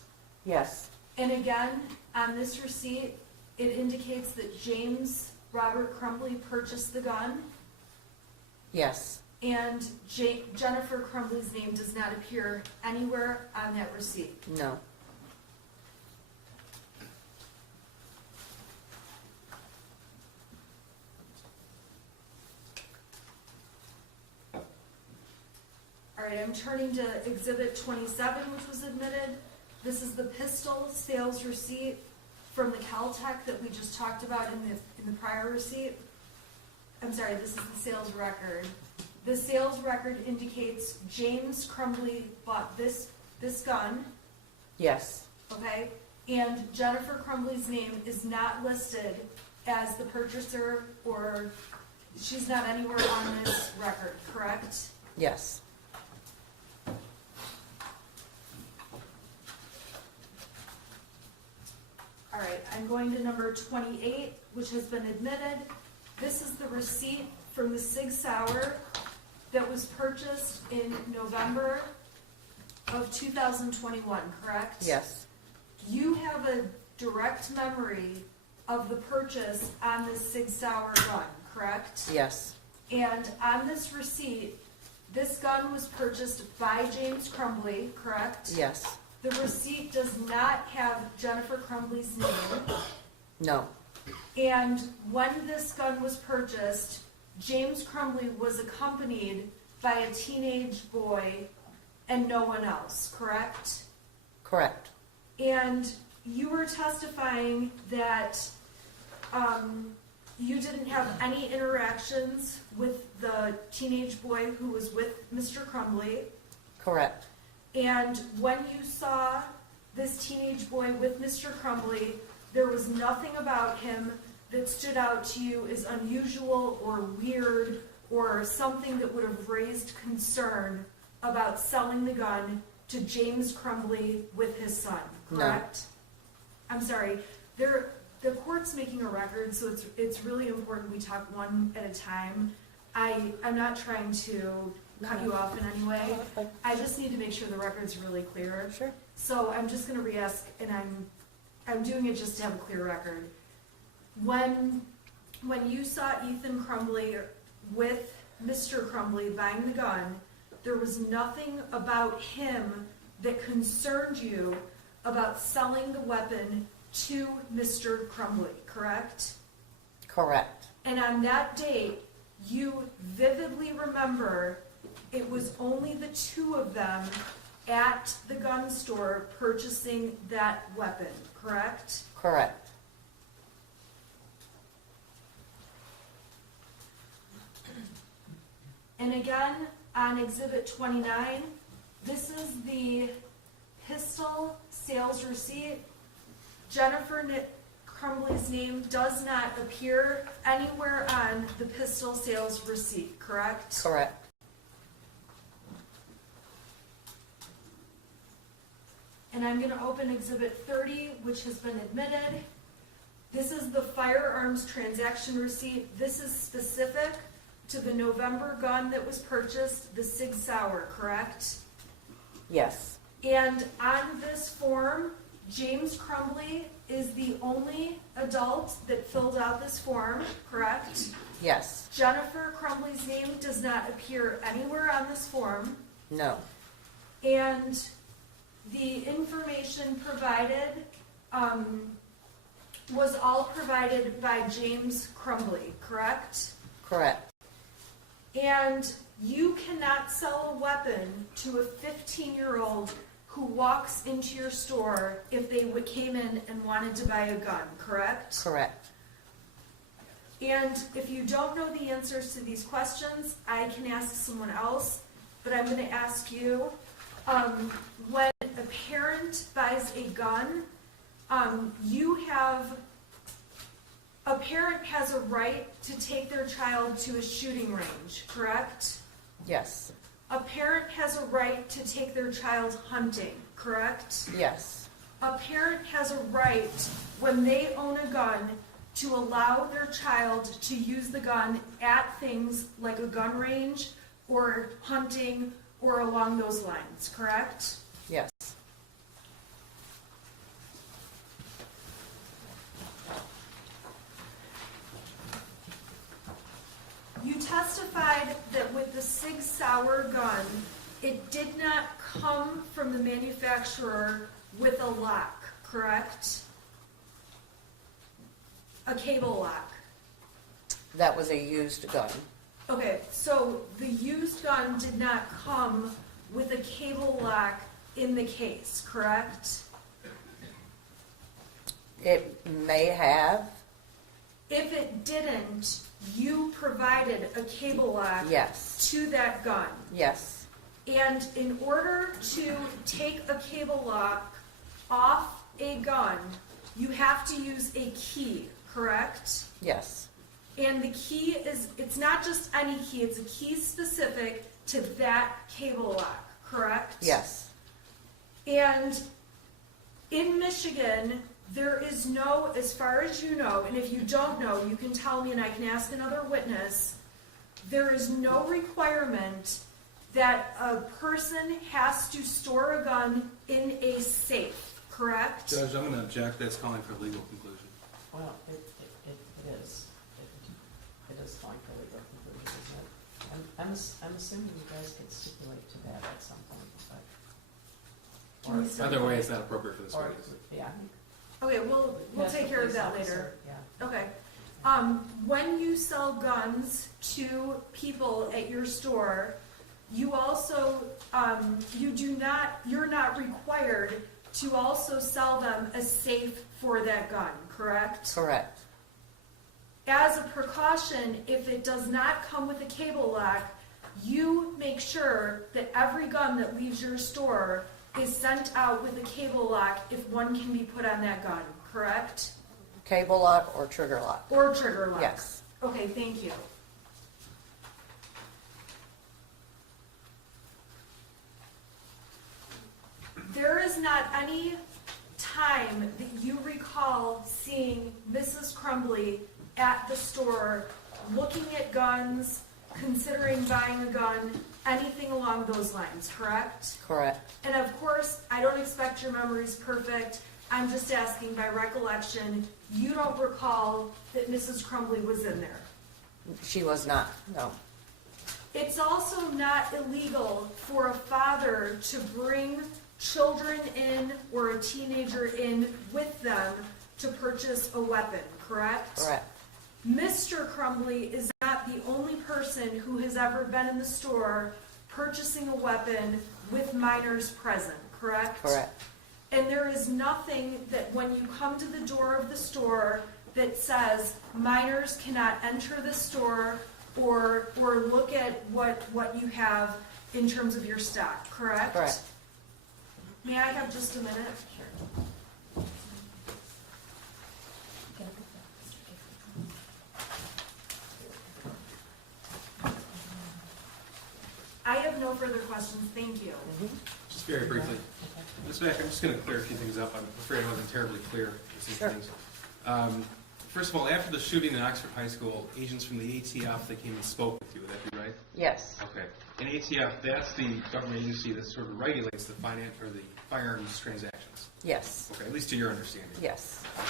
Yes. And again, on this receipt, it indicates that James Robert Crumbley purchased the gun, Yes. and Jennifer Crumbley's name does not appear anywhere on that receipt. No. All right, I'm turning to Exhibit 27, which was admitted. This is the pistol sales receipt from the Caltech that we just talked about in the prior receipt. I'm sorry, this is the sales record. The sales record indicates James Crumbley bought this gun, Yes, okay? And Jennifer Crumbley's name is not listed as the purchaser, or she's not anywhere on this record, correct? yes, All right, I'm going to number 28, which has been admitted. This is the receipt from the Sig Sauer that was purchased in November of 2021, correct? yes, You have a direct memory of the purchase on this Sig Sauer gun, correct? yes, And on this receipt, this gun was purchased by James Crumbley, correct? yes, The receipt does not have Jennifer Crumbley's name. no, And when this gun was purchased, James Crumbley was accompanied by a teenage boy and no one else, correct? correct, And you were testifying that you didn't have any interactions with the teenage boy who was with Mr. Crumbley. correct, And when you saw this teenage boy with Mr. Crumbley, there was nothing about him that stood out to you as unusual or weird or something that would have raised concern about selling the gun to James Crumbley with his son, No. correct? I'm sorry, the court's making a record, so it's really important we talk one at a time. I'm not trying to cut you off in any way. I just need to make sure the record's really clear. Sure. So I'm just gonna re-ask, and I'm doing it just to have a clear record. When you saw Ethan Crumbley with Mr. Crumbley buying the gun, there was nothing about him that concerned you about selling the weapon to Mr. Crumbley, correct? correct, And on that date, you vividly remember it was only the two of them at the gun store purchasing that weapon, correct? correct, And again, on Exhibit 29, this is the pistol sales receipt. Jennifer Crumbley's name does not appear anywhere on the pistol sales receipt, correct? correct, And I'm going to open Exhibit 30, which has been admitted. This is the firearms transaction receipt. This is specific to the November gun that was purchased, the Sig Sauer, correct? yes, And on this form, James Crumbley is the only adult that filled out this form, correct? yes, Jennifer Crumbley's name does not appear anywhere on this form. no, And the information provided was all provided by James Crumbley, correct? correct, And you cannot sell a weapon to a 15-year-old who walks into your store if they came in and wanted to buy a gun, correct? correct, And if you don't know the answers to these questions, I can ask someone else, but I'm going to ask you. When a parent buys a gun, a parent has a right to take their child to a shooting range, correct? yes, A parent has a right to take their child hunting, correct? yes, A parent has a right, when they own a gun, to allow their child to use the gun at things like a gun range or hunting or along those lines, correct? yes, You testified that with the Sig Sauer gun, it did not come from the manufacturer with a lock, correct? A cable lock. that was a used gun, Okay, so the used gun did not come with a cable lock in the case, correct? It may have, If it didn't, you provided a cable lock yes, to that gun. yes, And in order to take a cable lock off a gun, you have to use a key, correct? yes, And the key is, it's not just any key, it's a key specific to that cable lock, correct? yes, And in Michigan, there is no, as far as you know, and if you don't know, you can tell me and I can ask another witness, there is no requirement that a person has to store a gun in a safe, correct? Judge, I'm gonna object, that's calling for legal conclusion. Well, it is. It is calling for legal conclusion, isn't it? I'm assuming you guys could stipulate to that at some point, but. Can we stipulate? Either way, it's not appropriate for this Or, witness. yeah. Okay, we'll Yes, take the care of police that officer, later. Yeah. Okay. When you sell guns to people at your store, you also, you're not required to also sell them a safe for that gun, correct? correct, As a precaution, if it does not come with a cable lock, you make sure that every gun that leaves your store is sent out with a cable lock if one can be put on that gun, correct? cable lock or trigger lock, Or trigger lock? yes, Okay, thank you. There is not any time that you recall seeing Mrs. Crumbley at the store looking at guns, considering buying a gun, anything along those lines, correct? correct, And of course, I don't expect your memory's perfect. I'm just asking by recollection, you don't recall that Mrs. Crumbley was in there. she was not, no, It's also not illegal for a father to bring children in or a teenager in with them to purchase a weapon, correct? correct, Mr. Crumbley is not the only person who has ever been in the store purchasing a weapon with minors present, correct? correct, And there is nothing that when you come to the door of the store that says minors cannot enter the store or look at what you have in terms of your stock, correct? correct. May I have just a minute? I have no further questions, thank you. Just very briefly. Ms. Mack, I'm just gonna clear a few things up. I'm afraid I wasn't terribly clear with these Sure. things. First of all, after the shooting in Oxford High School, agents from the ATF, they came and spoke with you, would that be right? Yes, Okay. And ATF, that's the government agency that sort of regulates the firearms transactions. yes, Okay, at least to your understanding. yes, Okay.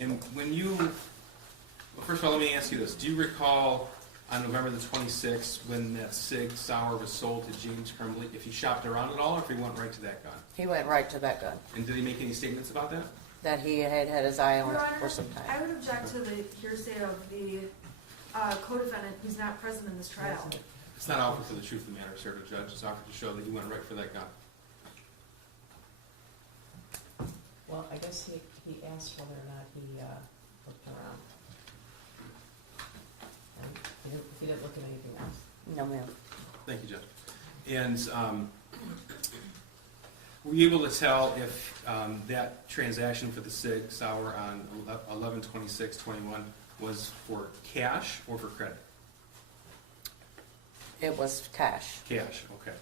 And when you, well, first of all, let me ask you this. Do you recall on November the 26th when that Sig Sauer was sold to James Crumbley, if he shopped around at all or if he went right to that gun? he went right to that gun, And did he make any statements about that? that he had had his eye on Your it Honor, for some I time. would object to the hearsay of the co-defendant who's not present in this trial. It's not offered for the truth of the matter, sir, to judge. It's offered to show that he went right for that gun. Well, I guess he asked whether or not he looked around. And he didn't look at anything else. No, ma'am, Thank you, Judge. And were you able to tell if that transaction for the Sig Sauer on 11/26/21 was for cash or for credit? it was cash, Cash, okay.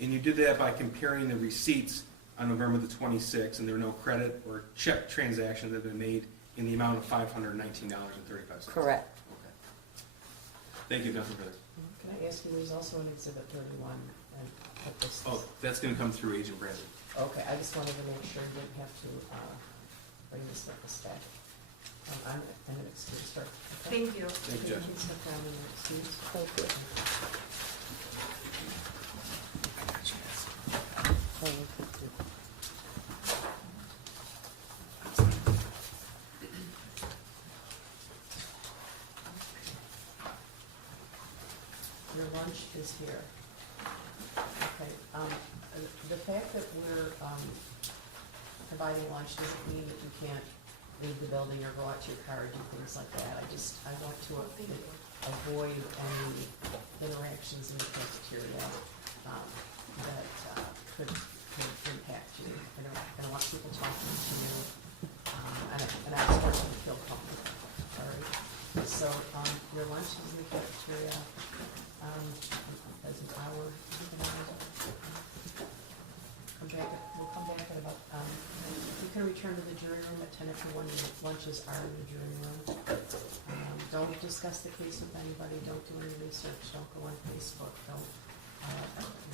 And you did that by comparing the receipts on November the 26th, and there were no credit or check transactions that have been made in the amount of $519.35. correct, Okay. Thank you, nothing further. Can I ask you, there's also an exhibit 31 and what this is? Oh, that's going to come through Agent Brandon. Okay, I just wanted to make sure you didn't have to bring this up a stack. I'm going to excuse her. Okay? Thank you. Thank you, Judge. Please step down and excuse. thank you. Thank you. Your lunch is here. Okay, the fact that we're providing lunch doesn't mean that you can't leave the building or go out to your car or do things like that. I want to avoid any interactions in the cafeteria that could impact you. I don't want people talking to you, and I just want you to feel comfortable. All right. So your lunch is in the cafeteria. As an hour. We'll come back at about. You can return to the jury room at 10 if you want. Lunches are in the jury room. Don't discuss the case with anybody. Don't do any research. Don't go on Facebook. Don't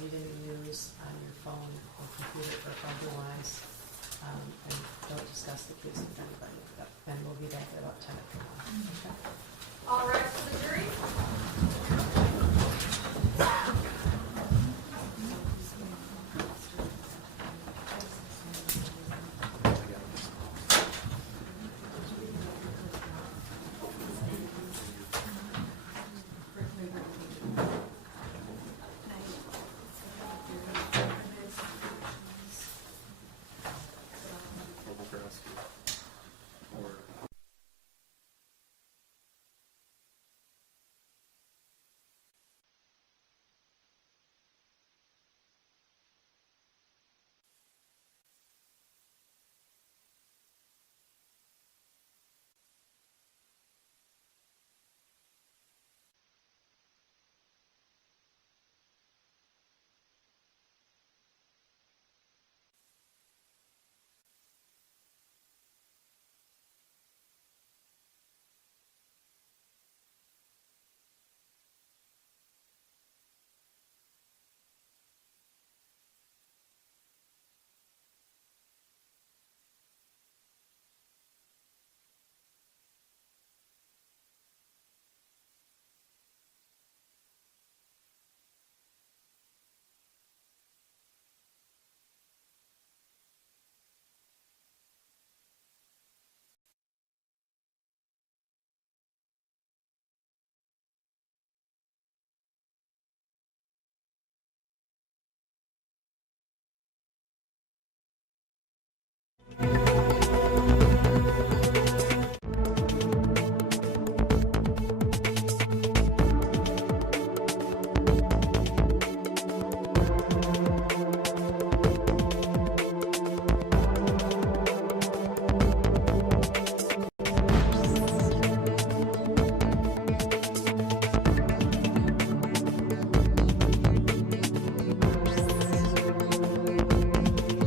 read any news on your phone or computer or otherwise. And don't discuss the case with anybody. And we'll be back at about 10 if you want. Okay. All right, for the jury.